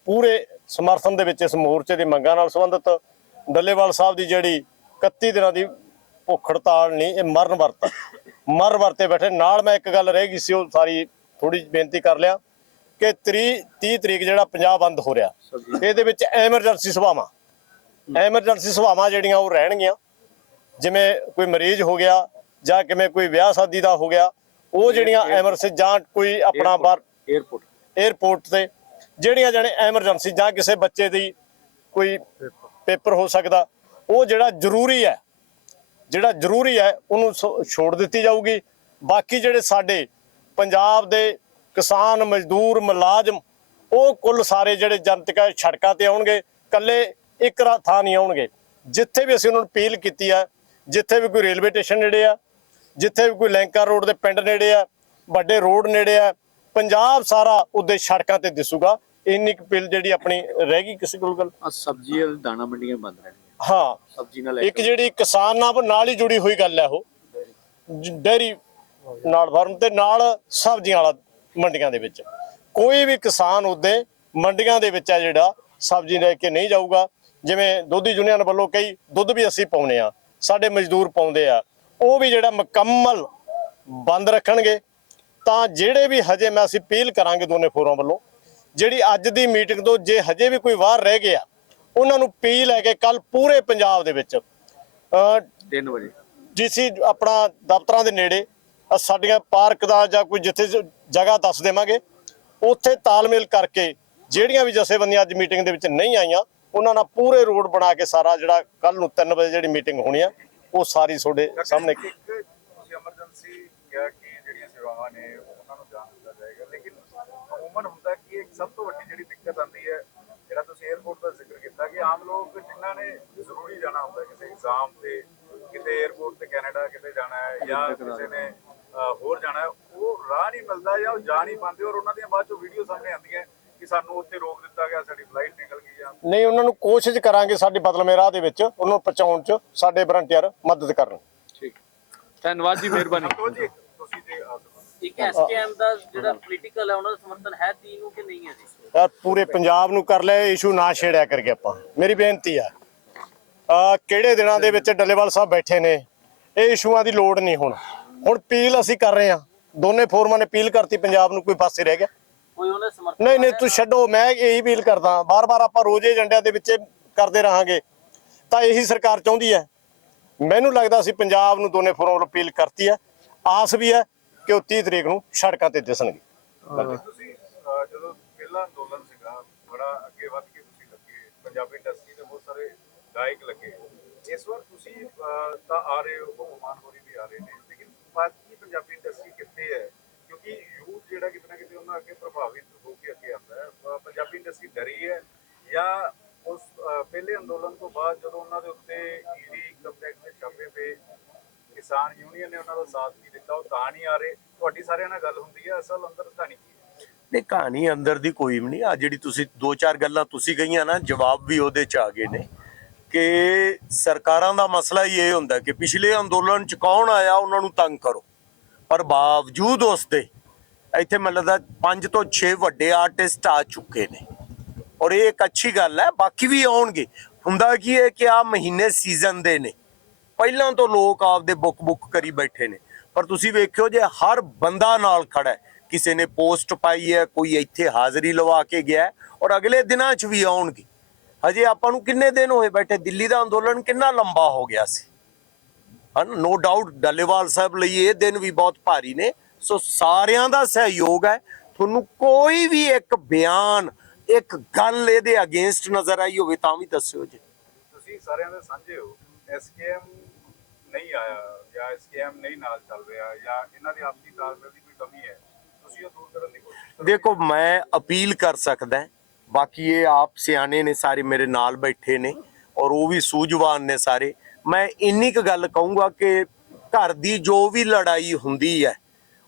ਪੂਰੇ ਸਮਰਥਨ ਦੇ ਵਿੱਚ ਇਸ ਮੋਰਚੇ ਦੀ ਮੰਗਾਂ ਨਾਲ ਸੰਬੰਧਿਤ ਡੱਲੇਵਾਲ ਸਾਹਿਬ ਦੀ ਜਿਹੜੀ 31 ਦਿਨਾਂ ਦੀ ਭੁੱਖ ਹੜਤਾਲ ਨਹੀਂ, ਇਹ ਮਰਨ ਵਰਤ ਹੈ। ਮਰ ਵਰਤੇ ਬੈਠੇ। ਨਾਲ ਮੈਂ ਇੱਕ ਗੱਲ ਰਹਿ ਗਈ ਸੀ, ਉਹ ਸਾਰੀ ਥੋੜੀ ਬੇਨਤੀ ਕਰ ਲਿਆ ਕਿ 30 30 ਤਰੀਕ ਜਿਹੜਾ ਪੰਜਾਬ ਬੰਦ ਹੋ ਰਿਹਾ, ਇਹਦੇ ਵਿੱਚ ਐਮਰਜੈਂਸੀ ਸਭਾਵਾਂ ਐਮਰਜੈਂਸੀ ਸਭਾਵਾਂ ਜਿਹੜੀਆਂ ਉਹ ਰਹਿਣਗੀਆਂ। ਜਿਵੇਂ ਕੋਈ ਮਰੀਜ਼ ਹੋ ਗਿਆ ਜਾਂ ਕਿਵੇਂ ਕੋਈ ਵਿਆਹ ਸ਼ਾਦੀ ਦਾ ਹੋ ਗਿਆ ਉਹ ਜਿਹੜੀਆਂ ਐਮਰਜੈਂਸੀ ਜਾਂ ਕੋਈ ਆਪਣਾ ਬਾਹਰ 에어ਪੋਰਟ 에어ਪੋਰਟ ਤੇ ਜਿਹੜੀਆਂ ਜਾਣੇ ਐਮਰਜੈਂਸੀ ਜਾਂ ਕਿਸੇ ਬੱਚੇ ਦੀ ਕੋਈ ਪੇਪਰ ਹੋ ਸਕਦਾ ਉਹ ਜਿਹੜਾ ਜ਼ਰੂਰੀ ਹੈ ਜਿਹੜਾ ਜ਼ਰੂਰੀ ਹੈ ਉਹਨੂੰ ਛੋੜ ਦਿੱਤੀ ਜਾਊਗੀ। ਬਾਕੀ ਜਿਹੜੇ ਸਾਡੇ ਪੰਜਾਬ ਦੇ ਕਿਸਾਨ ਮਜ਼ਦੂਰ ਮੁਲਾਜ਼ਮ ਉਹ ਕੁੱਲ ਸਾਰੇ ਜਿਹੜੇ ਜਨਤਕ ਸੜਕਾਂ ਤੇ ਆਉਣਗੇ ਕੱਲੇ ਇੱਕ ਥਾਂ ਨਹੀਂ ਆਉਣਗੇ। ਜਿੱਥੇ ਵੀ ਅਸੀਂ ਉਹਨਾਂ ਨੂੰ ਅਪੀਲ ਕੀਤੀ ਆ ਜਿੱਥੇ ਵੀ ਕੋਈ ਰੇਲਵੇ ਸਟੇਸ਼ਨ ਨੇੜੇ ਆ ਜਿੱਥੇ ਵੀ ਕੋਈ ਲੈਂਕਾ ਰੋਡ ਦੇ ਪਿੰਡ ਨੇੜੇ ਆ ਵੱਡੇ ਰੋਡ ਨੇੜੇ ਆ ਪੰਜਾਬ ਸਾਰਾ ਉਹਦੇ ਸੜਕਾਂ ਤੇ ਦਿਸੂਗਾ। ਇੰਨੀ ਕੁ ਅਪੀਲ ਜਿਹੜੀ ਆਪਣੀ ਰਹਿ ਗਈ ਕਿਸੇ ਕੋਲ ਗੱਲ। ਆ ਸਬਜ਼ੀ ਵਾਲੀ ਦਾਣਾ ਮੰਡੀਆਂ ਬੰਦ ਰਹਿਣਗੀਆਂ ਹਾਂ। ਸਬਜ਼ੀ ਨਾਲ ਇੱਕ ਜਿਹੜੀ ਕਿਸਾਨ ਨਾਲ ਨਾਲ ਹੀ ਜੁੜੀ ਹੋਈ ਗੱਲ ਹੈ ਉਹ। ਡੇਅਰੀ ਨਾਲ ਫਾਰਮ ਤੇ ਨਾਲ ਸਬਜ਼ੀਆਂ ਵਾਲਾ ਮੰਡੀਆਂ ਦੇ ਵਿੱਚ। ਕੋਈ ਵੀ ਕਿਸਾਨ ਉਹਦੇ ਮੰਡੀਆਂ ਦੇ ਵਿੱਚ ਆ ਜਿਹੜਾ ਸਬਜ਼ੀ ਲੈ ਕੇ ਨਹੀਂ ਜਾਊਗਾ। ਜਿਵੇਂ ਦੁੱਧੀ ਯੂਨੀਅਨ ਵੱਲੋਂ ਕਈ ਦੁੱਧ ਵੀ ਅਸੀਂ ਪਾਉਨੇ ਆ ਸਾਡੇ ਮਜ਼ਦੂਰ ਪਾਉਂਦੇ ਆ। ਉਹ ਵੀ ਜਿਹੜਾ ਮੁਕੰਮਲ ਬੰਦ ਰੱਖਣਗੇ ਤਾਂ ਜਿਹੜੇ ਵੀ ਹਜੇ ਮੈਂ ਅਸੀਂ ਅਪੀਲ ਕਰਾਂਗੇ ਦੋਨੇ ਫੋਰਾਂ ਵੱਲੋਂ ਜਿਹੜੀ ਅੱਜ ਦੀ ਮੀਟਿੰਗ ਤੋਂ ਜੇ ਹਜੇ ਵੀ ਕੋਈ ਬਾਹਰ ਰਹਿ ਗਿਆ ਉਹਨਾਂ ਨੂੰ ਅਪੀਲ ਹੈ ਕਿ ਕੱਲ ਪੂਰੇ ਪੰਜਾਬ ਦੇ ਵਿੱਚ ਅ 3 ਵਜੇ। ਡੀਸੀ ਆਪਣਾ ਦਫ਼ਤਰਾਂ ਦੇ ਨੇੜੇ ਸਾਡੀਆਂ ਪਾਰਕ ਦਾ ਜਾਂ ਕੋਈ ਜਿੱਥੇ ਜਗ੍ਹਾ ਦੱਸ ਦੇਵਾਂਗੇ ਉੱਥੇ ਤਾਲਮੇਲ ਕਰਕੇ ਜਿਹੜੀਆਂ ਵੀ ਜਥੇਬੰਦੀਆਂ ਅੱਜ ਮੀਟਿੰਗ ਦੇ ਵਿੱਚ ਨਹੀਂ ਆਈਆਂ ਉਹਨਾਂ ਨਾਲ ਪੂਰੇ ਰੋਡ ਬਣਾ ਕੇ ਸਾਰਾ ਜਿਹੜਾ ਕੱਲ ਨੂੰ 3 ਵਜੇ ਜਿਹੜੀ ਮੀਟਿੰਗ ਹੋਣੀ ਆ ਉਹ ਸਾਰੀ ਤੁਹਾਡੇ ਸਾਹਮਣੇ ਤੁਸੀਂ ਐਮਰਜੈਂਸੀ ਕਿਹਾ ਕਿ ਜਿਹੜੀਆਂ ਸੇਵਾਵਾਂ ਨੇ ਉਹਨਾਂ ਨੂੰ ਜਾਣ ਦਿੱਤਾ ਜਾਏਗਾ। ਲੇਕਿਨ ਉਮਰ ਹੁੰਦਾ ਕਿ ਇੱਕ ਸਭ ਤੋਂ ਵੱਡੀ ਜਿਹੜੀ ਦਿੱਕਤ ਆਉਂਦੀ ਹੈ ਜਿਹੜਾ ਤੁਸੀਂ 에어ਪੋਰਟ ਦਾ ਜ਼ਿਕਰ ਕੀਤਾ ਕਿ ਆਮ ਲੋਕ ਜਿਨ੍ਹਾਂ ਨੇ ਜ਼ਰੂਰੀ ਜਾਣਾ ਹੁੰਦਾ ਕਿਸੇ ਐਗਜ਼ਾਮ ਤੇ ਕਿਤੇ 에어ਪੋਰਟ ਤੇ ਕੈਨੇਡਾ ਕਿਤੇ ਜਾਣਾ ਹੈ ਜਾਂ ਕਿਸੇ ਨੇ ਹੋਰ ਜਾਣਾ ਹੈ ਉਹ ਰਾਹ ਨਹੀਂ ਮਿਲਦਾ ਜਾਂ ਉਹ ਜਾ ਨਹੀਂ ਪਾਉਂਦੇ ਔਰ ਉਹਨਾਂ ਦੀਆਂ ਬਾਅਦ ਚੋਂ ਵੀਡੀਓ ਸਾਹਮਣੇ ਆਉਂਦੀਆਂ। ਸਾਨੂੰ ਉੱਥੇ ਰੋਕ ਦਿੱਤਾ ਗਿਆ ਸਾਡੀ ਫਲਾਈਟ ਨਿਕਲ ਗਈ ਜਾਂ ਨਹੀਂ ਉਹਨਾਂ ਨੂੰ ਕੋਸ਼ਿਸ਼ ਕਰਾਂਗੇ ਸਾਡੀ ਬਦਲਵੇਂ ਰਾਹ ਦੇ ਵਿੱਚ ਉਹਨਾਂ ਨੂੰ ਪਹੁੰਚਾਉਣ 'ਚ ਸਾਡੇ ਵਲੰਟੀਅਰ ਮਦਦ ਕਰਨ। ਠੀਕ। ਧੰਨਵਾਦ ਜੀ ਮਿਹਰਬਾਨੀ। ਜੀ ਤੁਸੀਂ ਆ ਸਕੋ ਇੱਕ ਐਸਕੇਐਮ ਦਾ ਜਿਹੜਾ ਪੋਲੀਟੀਕਲ ਹੈ ਉਹਨਾਂ ਦਾ ਸਮਰਥਨ ਹੈ ਤੀ ਨੂੰ ਕਿ ਨਹੀਂ ਹੈ ਜੀ? ਯਾਰ ਪੂਰੇ ਪੰਜਾਬ ਨੂੰ ਕਰ ਲੈ ਇਸ਼ੂ ਨਾ ਛੇੜਿਆ ਕਰਕੇ ਆਪਾਂ। ਮੇਰੀ ਬੇਨਤੀ ਆ ਆ ਕਿਹੜੇ ਦਿਨਾਂ ਦੇ ਵਿੱਚ ਡੱਲੇਵਾਲ ਸਾਹਿਬ ਬੈਠੇ ਨੇ ਇਹ ਇਸ਼ੂਆਂ ਦੀ ਲੋੜ ਨਹੀਂ ਹੁਣ। ਹੁਣ ਅਪੀਲ ਅਸੀਂ ਕਰ ਰਹੇ ਆ ਦੋਨੇ ਫੋਰਮਾਂ ਨੇ ਅਪੀਲ ਕਰਤੀ ਪੰਜਾਬ ਨੂੰ ਕੋਈ ਪਾਸੇ ਰਹਿ ਗਿਆ। ਕੋਈ ਉਹਨੇ ਸਮਰਥਨ ਨਹੀਂ ਨਹੀਂ ਤੂੰ ਛੱਡੋ ਮੈਂ ਇਹੀ ਅਪੀਲ ਕਰਦਾ ਬਾਰ-ਬਾਰ ਆਪਾਂ ਰੋਜ਼ ਏਜੰਡਿਆਂ ਦੇ ਵਿੱਚ ਕਰਦੇ ਰਹਾਂਗੇ। ਤਾਂ ਇਹੀ ਸਰਕਾਰ ਚਾਹੁੰਦੀ ਹੈ। ਮੈਨੂੰ ਲੱਗਦਾ ਸੀ ਪੰਜਾਬ ਨੂੰ ਦੋਨੇ ਫੋਰਮ ਅਪੀਲ ਕਰਤੀ ਹੈ। ਆਸ ਵੀ ਹੈ ਕਿ ਉਹ 30 ਤਰੀਕ ਨੂੰ ਸੜਕਾਂ ਤੇ ਦਿਸਣਗੇ। ਤੁਸੀਂ ਜਦੋਂ ਪਹਿਲਾ ਅੰਦੋਲਨ ਸੀਗਾ ਬੜਾ ਅੱਗੇ ਵੱਧ ਕੇ ਤੁਸੀਂ ਲੱਗੇ। ਪੰਜਾਬੀ ਇੰਡਸਟਰੀ ਦੇ ਬਹੁਤ ਸਾਰੇ ਗਾਇਕ ਲੱਗੇ। ਇਸ ਵਾਰ ਤੁਸੀਂ ਤਾਂ ਆ ਰਹੇ ਹੋ ਬਹੁਮਾਨ ਹੋਰੀ ਵੀ ਆ ਰਹੇ ਨੇ। ਲੇਕਿਨ ਬਾਕੀ ਪੰਜਾਬੀ ਇੰਡਸਟਰੀ ਕਿੱਥੇ ਹੈ? ਜਿਹੜਾ ਕਿਤੇ ਨਾ ਕਿਤੇ ਉਹਨਾਂ ਅੱਗੇ ਪ੍ਰਭਾਵਿਤ ਹੋ ਕੇ ਅੱਗੇ ਆਉਂਦਾ ਹੈ। ਪੰਜਾਬੀ ਇੰਡਸਟਰੀ ਡਰੀ ਹੈ ਜਾਂ ਉਸ ਪਹਿਲੇ ਅੰਦੋਲਨ ਤੋਂ ਬਾਅਦ ਜਦੋਂ ਉਹਨਾਂ ਦੇ ਉੱਤੇ ਈਡੀ ਇਨਕਮ ਦੇ ਛਾਪੇ ਪਏ ਕਿਸਾਨ ਯੂਨੀਅਨ ਨੇ ਉਹਨਾਂ ਦਾ ਸਾਥ ਨਹੀਂ ਦਿੱਤਾ, ਉਹ ਤਾਂ ਨਹੀਂ ਆ ਰਹੇ। ਤੁਹਾਡੀ ਸਾਰਿਆਂ ਨਾਲ ਗੱਲ ਹੁੰਦੀ ਹੈ, ਅਸਲ ਅੰਦਰ ਕਹਾਣੀ ਕੀ ਹੈ? ਨਹੀਂ, ਕਹਾਣੀ ਅੰਦਰ ਦੀ ਕੋਈ ਵੀ ਨਹੀਂ। ਆ ਜਿਹੜੀ ਤੁਸੀਂ ਦੋ ਚਾਰ ਗੱਲਾਂ ਤੁਸੀਂ ਕਹੀਆਂ ਨਾ, ਜਵਾਬ ਵੀ ਉਹਦੇ ਚ ਆ ਗਏ ਨੇ ਕਿ ਸਰਕਾਰਾਂ ਦਾ ਮਸਲਾ ਹੀ ਇਹ ਹੁੰਦਾ ਕਿ ਪਿਛਲੇ ਅੰਦੋਲਨ ਚ ਕੌਣ ਆਇਆ, ਉਹਨਾਂ ਨੂੰ ਤੰਗ ਕਰੋ। ਪਰ ਬਾਵਜੂਦ ਉਸ ਦੇ ਇੱਥੇ ਮਤਲਬ ਲੱਗਦਾ 5 ਤੋਂ 6 ਵੱਡੇ ਆਰਟਿਸਟ ਆ ਚੁੱਕੇ ਨੇ। ਔਰ ਇਹ ਇੱਕ ਅੱਛੀ ਗੱਲ ਹੈ, ਬਾਕੀ ਵੀ ਆਉਣਗੇ। ਹੁੰਦਾ ਕੀ ਹੈ ਕਿ ਆ ਮਹੀਨੇ ਸੀਜ਼ਨ ਦੇ ਨੇ। ਪਹਿਲਾਂ ਤੋਂ ਲੋਕ ਆਪਦੇ ਬੁੱਕ ਬੁੱਕ ਕਰੀ ਬੈਠੇ ਨੇ। ਪਰ ਤੁਸੀਂ ਵੇਖਿਓ ਜੇ ਹਰ ਬੰਦਾ ਨਾਲ ਖੜਾ ਹੈ, ਕਿਸੇ ਨੇ ਪੋਸਟ ਪਾਈ ਹੈ, ਕੋਈ ਇੱਥੇ ਹਾਜ਼ਰੀ ਲਵਾ ਕੇ ਗਿਆ ਔਰ ਅਗਲੇ ਦਿਨਾਂ 'ਚ ਵੀ ਆਉਣਗੇ। ਹਜੇ ਆਪਾਂ ਨੂੰ ਕਿੰਨੇ ਦਿਨ ਹੋਏ ਬੈਠੇ, ਦਿੱਲੀ ਦਾ ਅੰਦੋਲਨ ਕਿੰਨਾ ਲੰਬਾ ਹੋ ਗਿਆ ਸੀ। ਹਨ ਨੋ ਡਾਊਟ ਡੱਲੇਵਾਲ ਸਾਹਿਬ ਲਈ ਇਹ ਦਿਨ ਵੀ ਬਹੁਤ ਭਾਰੀ ਨੇ। ਸੋ ਸਾਰਿਆਂ ਦਾ ਸਹਿਯੋਗ ਹੈ। ਤੁਹਾਨੂੰ ਕੋਈ ਵੀ ਇੱਕ ਬਿਆਨ ਇੱਕ ਗੱਲ ਇਹਦੇ ਅਗੇਂਸਟ ਨਜ਼ਰ ਆਈ ਹੋਵੇ ਤਾਂ ਵੀ ਦੱਸਿਓ ਜੀ। ਤੁਸੀਂ ਸਾਰਿਆਂ ਦੇ ਸਾਂਝੇ ਹੋ। ਐਸਕੇਐਮ ਨਹੀਂ ਆਇਆ ਜਾਂ ਐਸਕੇਐਮ ਨਹੀਂ ਨਾਲ ਚੱਲ ਰਿਹਾ ਜਾਂ ਇਹਨਾਂ ਦੀ ਆਪਸੀ ਤਾਲਮੇਲ ਦੀ ਕੋਈ ਕਮੀ ਹੈ ਤੁਸੀਂ ਉਹ ਦੂਰ ਕਰਨ ਦੀ ਕੋਸ਼ਿਸ਼ ਕਰੋ। ਦੇਖੋ ਮੈਂ ਅਪੀਲ ਕਰ ਸਕਦਾ ਬਾਕੀ ਇਹ ਆਪ ਸਿਆਣੇ ਨੇ ਸਾਰੇ ਮੇਰੇ ਨਾਲ ਬੈਠੇ ਨੇ ਔਰ ਉਹ ਵੀ ਸੂਝਵਾਨ ਨੇ ਸਾਰੇ। ਮੈਂ ਇੰਨੀ ਕੁ ਗੱਲ ਕਹੂੰਗਾ ਕਿ ਘਰ ਦੀ ਜੋ ਵੀ ਲੜਾਈ ਹੁੰਦੀ ਹੈ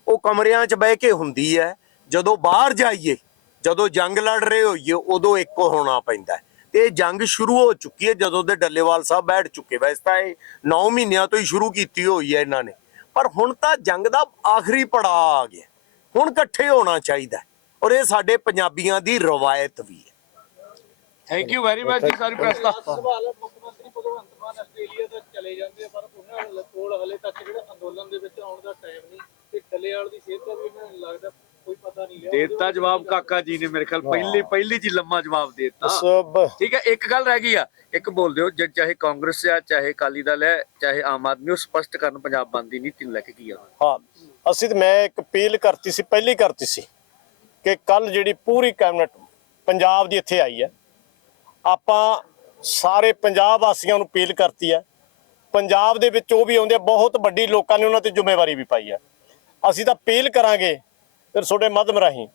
ਉਹ ਕਮਰਿਆਂ 'ਚ ਬਹਿ ਕੇ ਹੁੰਦੀ ਹੈ। ਜਦੋਂ ਬਾਹਰ ਜਾਈਏ ਜਦੋਂ ਜੰਗ ਲੜ ਰਹੇ ਹੋਈਏ ਉਦੋਂ ਇੱਕੋ ਹੋਣਾ ਪੈਂਦਾ ਤੇ ਇਹ ਜੰਗ ਸ਼ੁਰੂ ਹੋ ਚੁੱਕੀ ਹੈ ਜਦੋਂ ਦੇ ਡੱਲੇਵਾਲ ਸਾਹਿਬ ਬੈਠ ਚੁੱਕੇ। ਵੈਸੇ ਤਾਂ ਇਹ 9 ਮਹੀਨਿਆਂ ਤੋਂ ਹੀ ਸ਼ੁਰੂ ਕੀਤੀ ਹੋਈ ਹੈ ਇਹਨਾਂ ਨੇ। ਪਰ ਹੁਣ ਤਾਂ ਜੰਗ ਦਾ ਆਖਰੀ ਪੜਾਅ ਆ ਗਿਆ। ਹੁਣ ਇਕੱਠੇ ਹੋਣਾ ਚਾਹੀਦਾ। ਔਰ ਇਹ ਸਾਡੇ ਪੰਜਾਬੀਆਂ ਦੀ ਰਵਾਇਤ ਵੀ ਹੈ। ਥੈਂਕ ਯੂ ਵੈਰੀ ਮਚ ਜੀ ਸਾਰੀ ਪ੍ਰੈਸ ਦਾ। ਸਵਾਲ ਹੈ, ਮੁੱਖ ਮੰਤਰੀ ਭਗਵੰਤ ਮਾਨ ਆਸਟ੍ਰੇਲੀਆ ਤੱਕ ਚਲੇ ਜਾਂਦੇ ਆ, ਪਰ ਉਹਨਾਂ ਕੋਲ ਹਲੇ ਤੱਕ ਜਿਹੜਾ ਅੰਦੋਲਨ ਦੇ ਵਿੱਚ ਆਉਣ ਦਾ ਟਾਈਮ ਨਹੀਂ। ਤੇ ਡੱਲੇਵਾਲ ਦੀ ਸਿਹਤ ਦਾ ਵੀ ਇਹਨਾਂ ਨੂੰ ਲੱਗਦਾ ਕੋਈ ਪਤਾ ਨਹੀਂ ਲਿਆ ਦੇਤਾ ਜਵਾਬ ਕਾਕਾ ਜੀ ਨੇ ਮੇਰੇ ਖਿਆਲ ਪਹਿਲੀ ਪਹਿਲੀ ਜੀ ਲੰਮਾ ਜਵਾਬ ਦੇਤਾ। ਸਭ। ਠੀਕ ਹੈ ਇੱਕ ਗੱਲ ਰਹਿ ਗਈ ਆ ਇੱਕ ਬੋਲ ਦਿਓ ਜੇ ਚਾਹੇ ਕਾਂਗਰਸ ਆ ਚਾਹੇ ਅਕਾਲੀ ਦਲ ਹੈ ਚਾਹੇ ਆਮ ਆਦਮੀ ਉਹ ਸਪਸ਼ਟ ਕਰਨ ਪੰਜਾਬ ਬੰਦ ਦੀ ਨੀਤੀ ਨੂੰ ਲੈ ਕੇ ਕੀ ਆ? ਹਾਂ ਅਸੀਂ ਤੇ ਮੈਂ ਇੱਕ ਅਪੀਲ ਕਰਤੀ ਸੀ ਪਹਿਲੀ ਕਰਤੀ ਸੀ ਕਿ ਕੱਲ ਜਿਹੜੀ ਪੂਰੀ ਕੈਬਨਿਟ ਪੰਜਾਬ ਦੀ ਇੱਥੇ ਆਈ ਹੈ ਆਪਾਂ ਸਾਰੇ ਪੰਜਾਬ ਵਾਸੀਆਂ ਨੂੰ ਅਪੀਲ ਕਰਤੀ ਹੈ ਪੰਜਾਬ ਦੇ ਵਿੱਚ ਉਹ ਵੀ ਆਉਂਦੇ ਆ ਬਹੁਤ ਵੱਡੀ ਲੋਕਾਂ ਨੇ ਉਹਨਾਂ ਤੇ ਜ਼ਿੰਮੇਵਾਰੀ ਵੀ ਪਾਈ ਹੈ। ਅਸੀਂ ਤਾਂ ਅਪੀਲ ਕਰਾਂਗੇ ਫਿਰ ਤੁਹਾਡੇ ਮਾਧਿਅਮ ਰਾਹੀਂ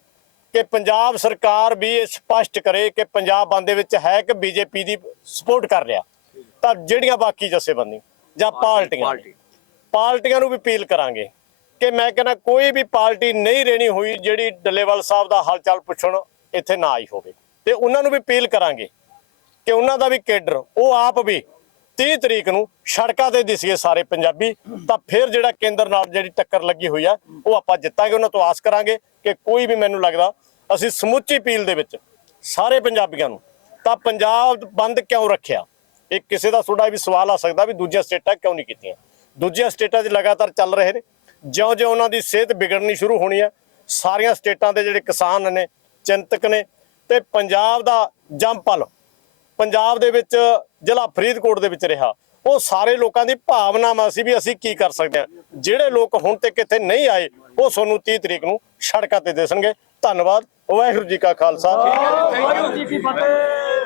ਕਿ ਪੰਜਾਬ ਸਰਕਾਰ ਵੀ ਇਹ ਸਪਸ਼ਟ ਕਰੇ ਕਿ ਪੰਜਾਬ ਬੰਦ ਵਿੱਚ ਹੈ ਕਿ ਬੀਜੇਪੀ ਦੀ ਸਪੋਰਟ ਕਰ ਰਿਹਾ। ਤਾਂ ਜਿਹੜੀਆਂ ਬਾਕੀ ਜਥੇਬੰਦੀ ਜਾਂ ਪਾਰਟੀਆਂ ਪਾਰਟੀਆਂ ਨੂੰ ਵੀ ਅਪੀਲ ਕਰਾਂਗੇ ਕਿ ਮੈਂ ਕਹਿੰਦਾ ਕੋਈ ਵੀ ਪਾਰਟੀ ਨਹੀਂ ਰਹਿਣੀ ਹੋਈ ਜਿਹੜੀ ਡੱਲੇਵਾਲ ਸਾਹਿਬ ਦਾ ਹਾਲ ਚਾਲ ਪੁੱਛਣ ਇੱਥੇ ਨਾ ਆਈ ਹੋਵੇ। ਤੇ ਉਹਨਾਂ ਨੂੰ ਵੀ ਅਪੀਲ ਕਰਾਂਗੇ ਕਿ ਉਹਨਾਂ ਦਾ ਵੀ ਕੇਡਰ ਉਹ ਆਪ ਵੀ 30 ਤਰੀਕ ਨੂੰ ਸੜਕਾਂ ਤੇ ਦਿਸੀਏ ਸਾਰੇ ਪੰਜਾਬੀ, ਤਾਂ ਫਿਰ ਜਿਹੜਾ ਕੇਂਦਰ ਨਾਲ ਜਿਹੜੀ ਟੱਕਰ ਲੱਗੀ ਹੋਈ ਆ, ਉਹ ਆਪਾਂ ਜਿੱਤਾਂਗੇ, ਉਹਨਾਂ ਤੋਂ ਆਸ ਕਰਾਂਗੇ ਕਿ ਕੋਈ ਵੀ ਮੈਨੂੰ ਲੱਗਦਾ ਅਸੀਂ ਸਮੁੱਚੀ ਪੀਲ ਦੇ ਵਿੱਚ ਸਾਰੇ ਪੰਜਾਬੀਆਂ ਨੂੰ, ਤਾਂ ਪੰਜਾਬ ਬੰਦ ਕਿਉਂ ਰੱਖਿਆ? ਇਹ ਕਿਸੇ ਦਾ ਤੁਹਾਡਾ ਵੀ ਸਵਾਲ ਆ ਸਕਦਾ ਵੀ ਦੂਜੀਆਂ ਸਟੇਟਾਂ ਕਿਉਂ ਨਹੀਂ ਕੀਤੀਆਂ? ਦੂਜੀਆਂ ਸਟੇਟਾਂ 'ਚ ਲਗਾਤਾਰ ਚੱਲ ਰਹੇ ਨੇ, ਜਿਉਂ-ਜਿਉਂ ਉਹਨਾਂ ਦੀ ਸਿਹਤ ਵਿਗੜਨੀ ਸ਼ੁਰੂ ਹੋਣੀ ਹੈ ਸਾਰੀਆਂ ਸਟੇਟਾਂ ਦੇ ਜਿਹੜੇ ਕਿਸਾਨ ਨੇ, ਚਿੰਤਕ ਨੇ, ਤੇ ਪੰਜਾਬ ਦਾ ਜੰਪਲ ਪੰਜਾਬ ਦੇ ਵਿੱਚ ਜ਼ਿਲ੍ਹਾ ਫਰੀਦਕੋਟ ਦੇ ਵਿੱਚ ਰਿਹਾ। ਉਹ ਸਾਰੇ ਲੋਕਾਂ ਦੀ ਭਾਵਨਾਵਾਂ ਸੀ ਵੀ ਅਸੀਂ ਕੀ ਕਰ ਸਕਦੇ ਹਾਂ। ਜਿਹੜੇ ਲੋਕ ਹੁਣ ਤੱਕ ਇੱਥੇ ਨਹੀਂ ਆਏ, ਉਹ ਤੁਹਾਨੂੰ 30 ਤਰੀਕ ਨੂੰ ਸੜਕਾਂ ਤੇ ਦਿਸਣਗੇ। ਧੰਨਵਾਦ। ਵਾਹਿਗੁਰੂ ਜੀ ਕਾ ਖਾਲਸਾ। ਥੈਂਕ ਜੀ ਕੀ ਫਤਿਹ।